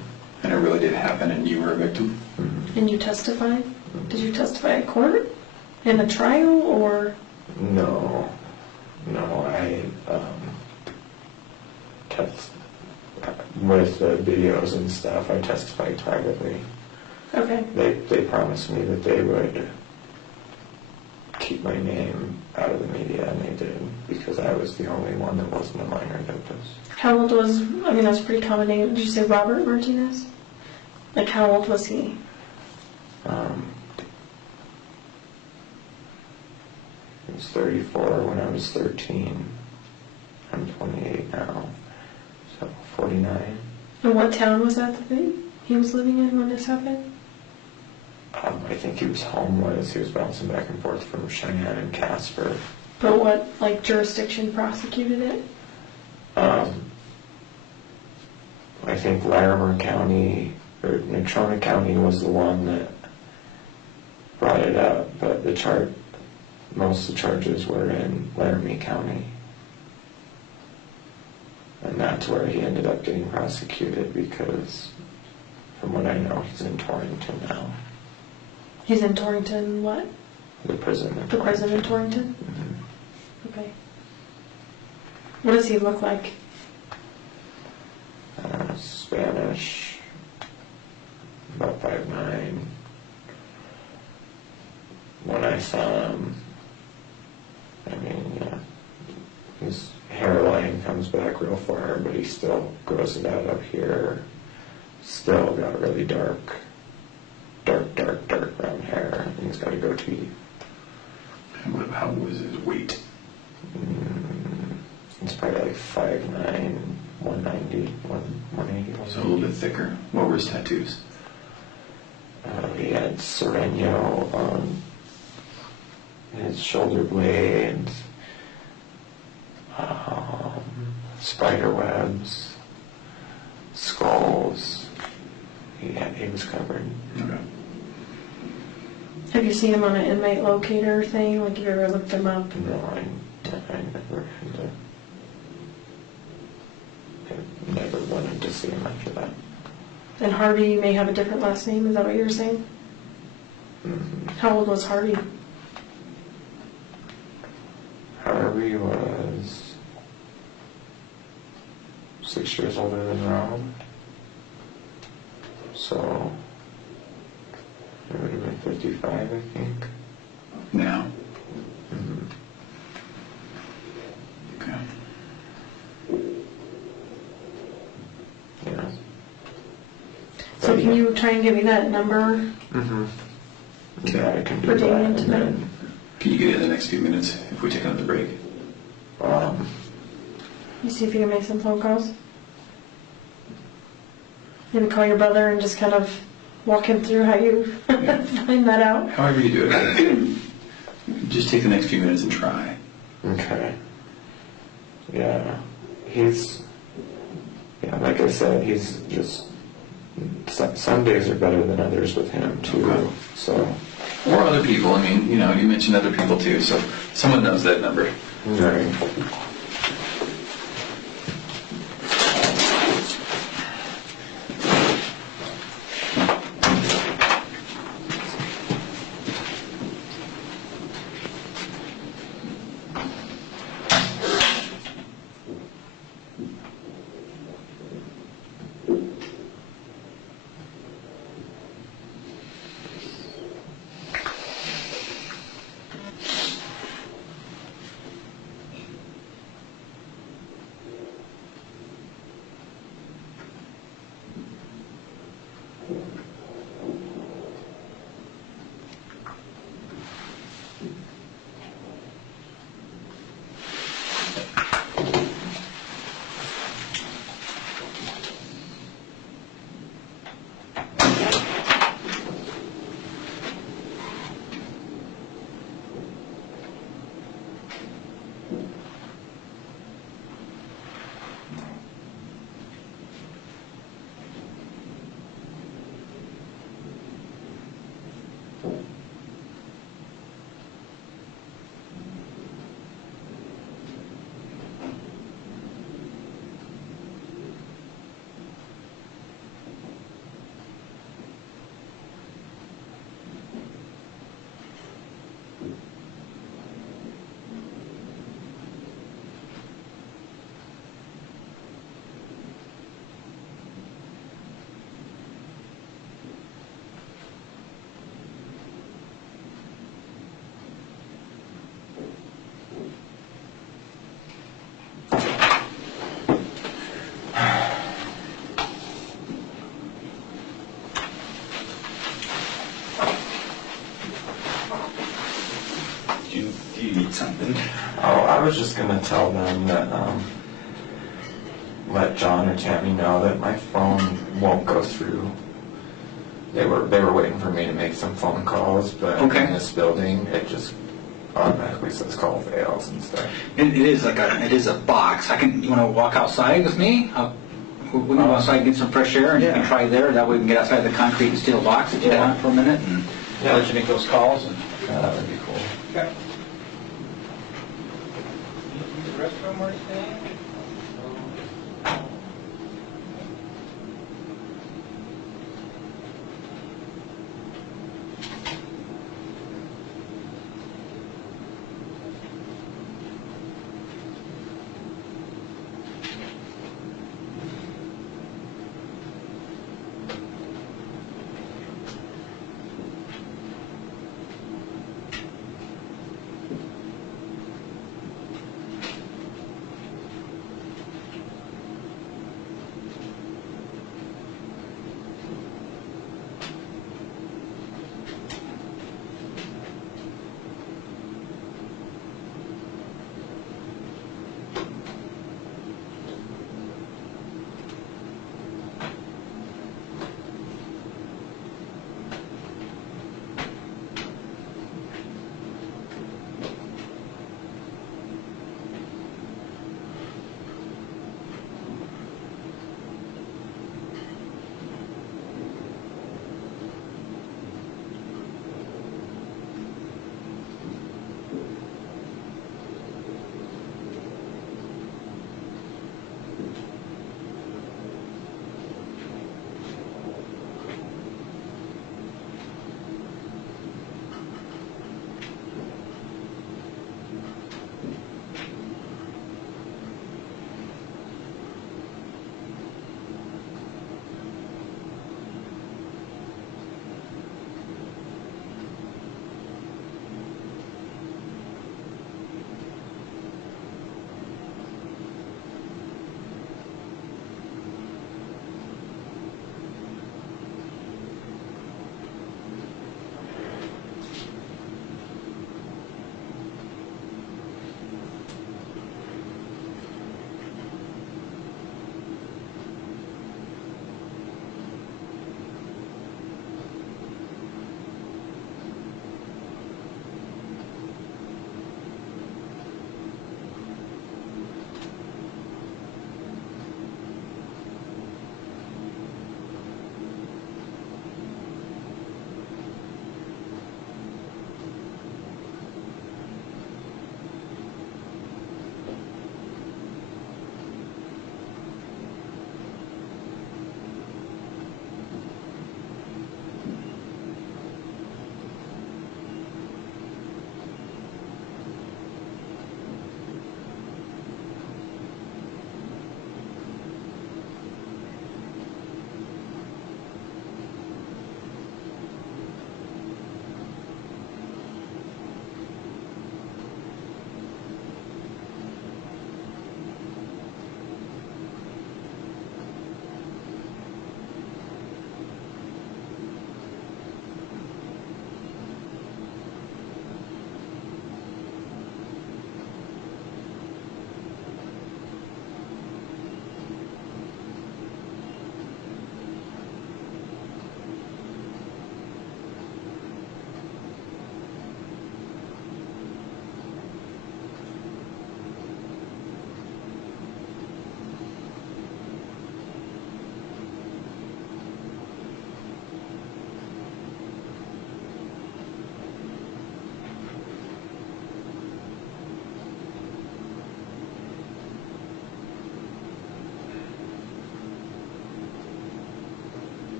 And it really did happen, and you were a victim. Mm-hmm. And you testified? Did you testify at court? In the trial, or? No, I with the videos and stuff, I testified privately. Okay. They promised me that they would keep my name out of the media, and they did, because I was the only one that wasn't a minor dopist. How old was, I mean, that's a pretty common name. Did you say Robert Martinez? Like, how old was he? He was 34 when I was 13. I'm 28 now, so 49. And what town was that he was living in when this happened? I think he was homeless. He was bouncing back and forth from Cheyenne and Casper. But what, like, jurisdiction prosecuted it? I think Larimer County, or Natrona County was the one that brought it up, but most of the charges were in Laramie County. And that's where he ended up getting prosecuted, because from what I know, he's in Torrington now. He's in Torrington, what? The prison. The prison in Torrington? Mm-hmm. Okay. What does he look like? Spanish, about 5'9". When I saw him, I mean, yeah, his hairline comes back real far, but he still grows it out up here. Still got really dark brown hair, and he's got a goatee. And how was his weight? It's probably like 5'9", 190, 180. So a little bit thicker. What were his tattoos? He had Sereno on his shoulder blades, spider webs, skulls. He was covered. Okay. Have you seen him on an inmate locator thing? Like, have you ever looked him up? No, I never had to. I never wanted to see him after that. And Harvey may have a different last name, is that what you were saying? Mm-hmm. How old was Harvey? Harvey was 6 years older than Rob. So it would have been 55, I think. Now? Mm-hmm. Okay. Yeah. So can you try and give me that number? Mm-hmm. Yeah, I can do For that. Damien And tonight? then, Can you get it in the next few minutes if we take another break? You see if you can make some phone calls? Maybe call your brother and just kind of walk him through how you find that out. However you do it. Just take the next few minutes and try. okay. Yeah. Like I said, he's just, some days are better than others with him too. Okay. So. Or other people. I mean, you mentioned other people too, so someone knows that number. Right. Do you need something? Oh, I was just gonna tell them that, let John or Tammy know that my phone won't go through. They were waiting for me to make some phone calls, but Okay. in this building, it just automatically says call fails and stuff. It is a box. You want to walk outside with me? We can go outside and get some fresh air, and you can Yeah. try there. That way we can get outside the concrete and steel box if you Yeah. want for a minute, and Yeah. let you make those calls. And Yeah, that would be cool. okay. Restroom or anything?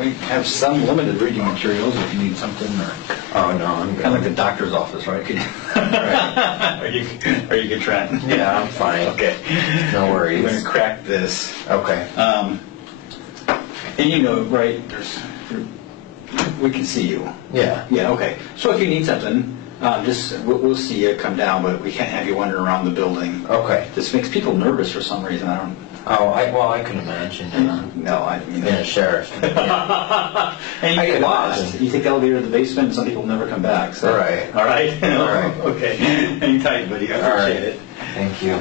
We have some limited reading materials if you need something, or Oh, no, I'm kind of like good. the doctor's office, right? Right. Are you good, Trent? Yeah, I'm fine. Okay. No We're worries. going to crack this. Okay. And you know, right, we can see you. Yeah. Yeah, okay. So if you need something, we'll see you come down, but we can't have you wandering around the building. Okay. This makes people nervous for some reason. I don't. Oh, I can imagine. No, I mean. Yeah, sheriff. And you I get can lost. imagine. You take the elevator to the basement, and some people never come back. So. Right. All right. All right. Okay. Hang tight, buddy. I All right. appreciate it. Thank you.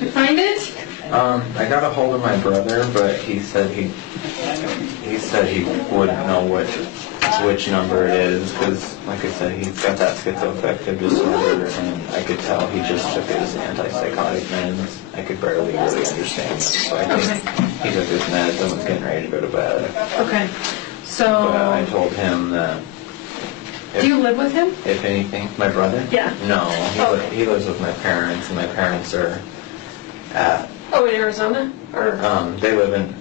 You find it? I got a hold of my brother, but he said he wouldn't know which number it is, because, like I said, he's got that schizoaffective disorder, and I could tell he just took his antipsychotic meds. I could barely really understand them, so I think he took his meds and was getting ready to go to bed. Okay. But I So, told him that do you live with him? if anything, my brother? Yeah. No, Okay. he lives with my parents, and my parents are at, Oh, in Arizona? Or? they live in,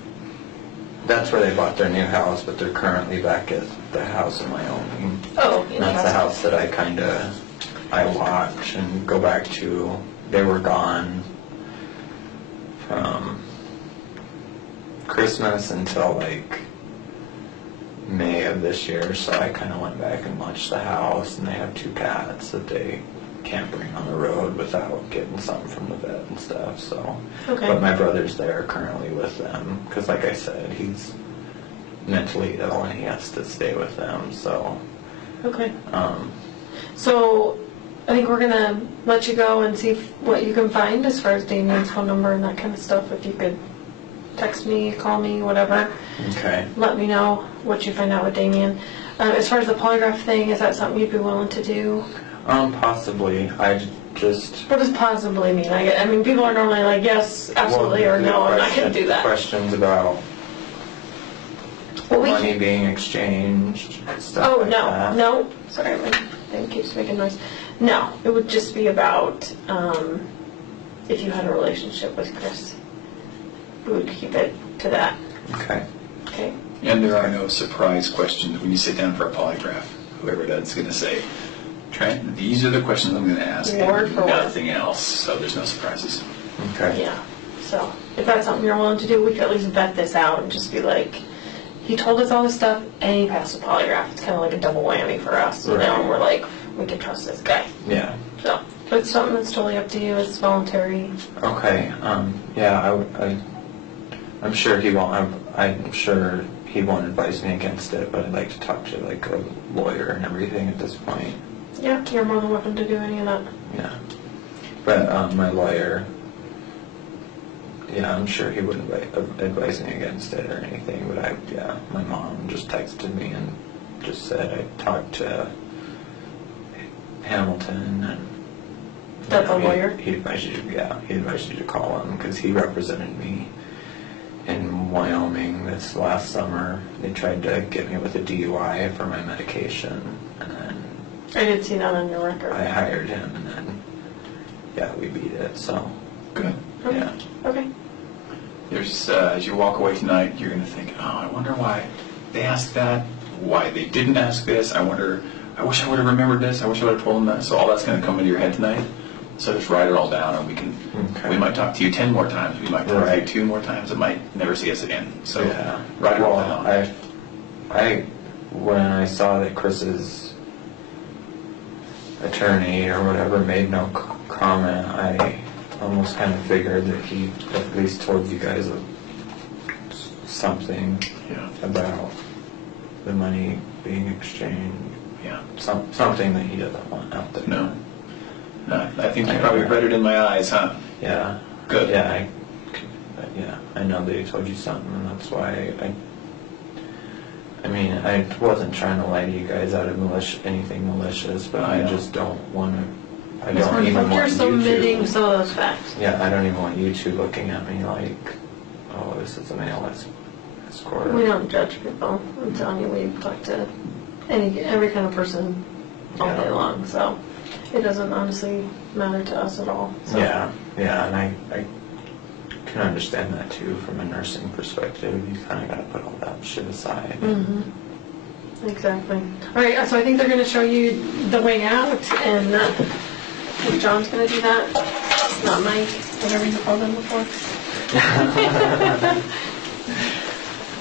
that's where they bought their new house, but they're currently back at the house in Wyoming. Oh, And that's the house that I watch and go back to. They were gone from Christmas until like May of this year, so I kind of went back and watched the house, and they have 2 cats that they can't bring on the road without getting something from the vet and stuff, so. Okay. But my brother's there currently with them, because like I said, he's mentally ill and he has to stay with them, so. Okay. So, I think we're gonna let you go and see what you can find as far as Damien's phone number and that kind of stuff. If you could text me, call me, whatever. Okay. Let me know what you find out with Damien. As far as the polygraph thing, is that something you'd be willing to do? Possibly. I just. What does possibly mean? I mean, people are normally like, yes, absolutely, or no, I'm not going to do that. Questions about Well, we money being exchanged, stuff Oh, like no, that. no. Sorry, my thing keeps making noise. No, it would just be about if you had a relationship with Chris. We would keep it to that. Okay. Okay? And there are no surprise questions when you sit down for a polygraph. Whoever that's going to say, Trent, these are the questions I'm going to ask, Word and for word. nothing else. So there's no surprises. Okay. Yeah. So if that's something you're willing to do, we could at least vet this out and just be like, he told us all this stuff and he passed the polygraph. It's kind of like a double whammy for us. You know, Right. and we're like, we can trust this guy. Yeah. So it's something that's totally up to you. It's voluntary. Okay. Yeah. I'm sure he won't. I'm sure he won't advise me against it, but I'd like to talk to like a lawyer and everything at this point. Yeah, you're more than welcome to do any of that. Yeah. But my lawyer, yeah, I'm sure he wouldn't advise me against it or anything, but my mom just texted me and just said I talked to Hamilton and... That's a lawyer? He advised you to call him because he represented me in Wyoming this last summer. They tried to get me with a DUI for my medication, and then I did see that on your record. I hired him, and then, yeah, we beat it, so, Good. Okay. yeah. Okay. There's, as you walk away tonight, you're going to think, oh, I wonder why they asked that, why they didn't ask this. I wish I would have remembered this. I wish I would have told them that. So all that's going to come into your head tonight. So just write it all down, and we might talk to you 10 more times. We might talk to you 2 more times. It might never see us again. So write it all down. When I saw that Chris's attorney or whatever made no comment, I almost kind of figured that he at least told you guys something about the money being exchanged. Yeah. Something that he doesn't want out there. No, I think you probably read it in my eyes, huh? Yeah. Good. Yeah, I know that he told you something, and that's why I mean, I wasn't trying to lie to you guys out of anything malicious, but I just don't want to. I don't even want you're submitting YouTube. some of those facts. Yeah, I don't even want YouTube looking at me like, oh, this is a male escort. We don't judge people. I'm telling you, we talk to every kind of person all day long, so it doesn't honestly matter to us at all. So. Yeah, and I can understand that too from a nursing perspective. You kind of got to put all that shit aside. Mm-hmm. Exactly. All right, so I think they're going to show you the way out, and I think John's going to do that. Not Mike, whatever you called him before.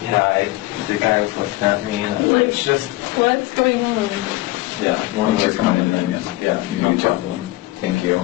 Yeah, the guy was looking at me, and Like, it's just what's going on? one of Thanks those for coming in things. then. Yeah, no problem. Thank you.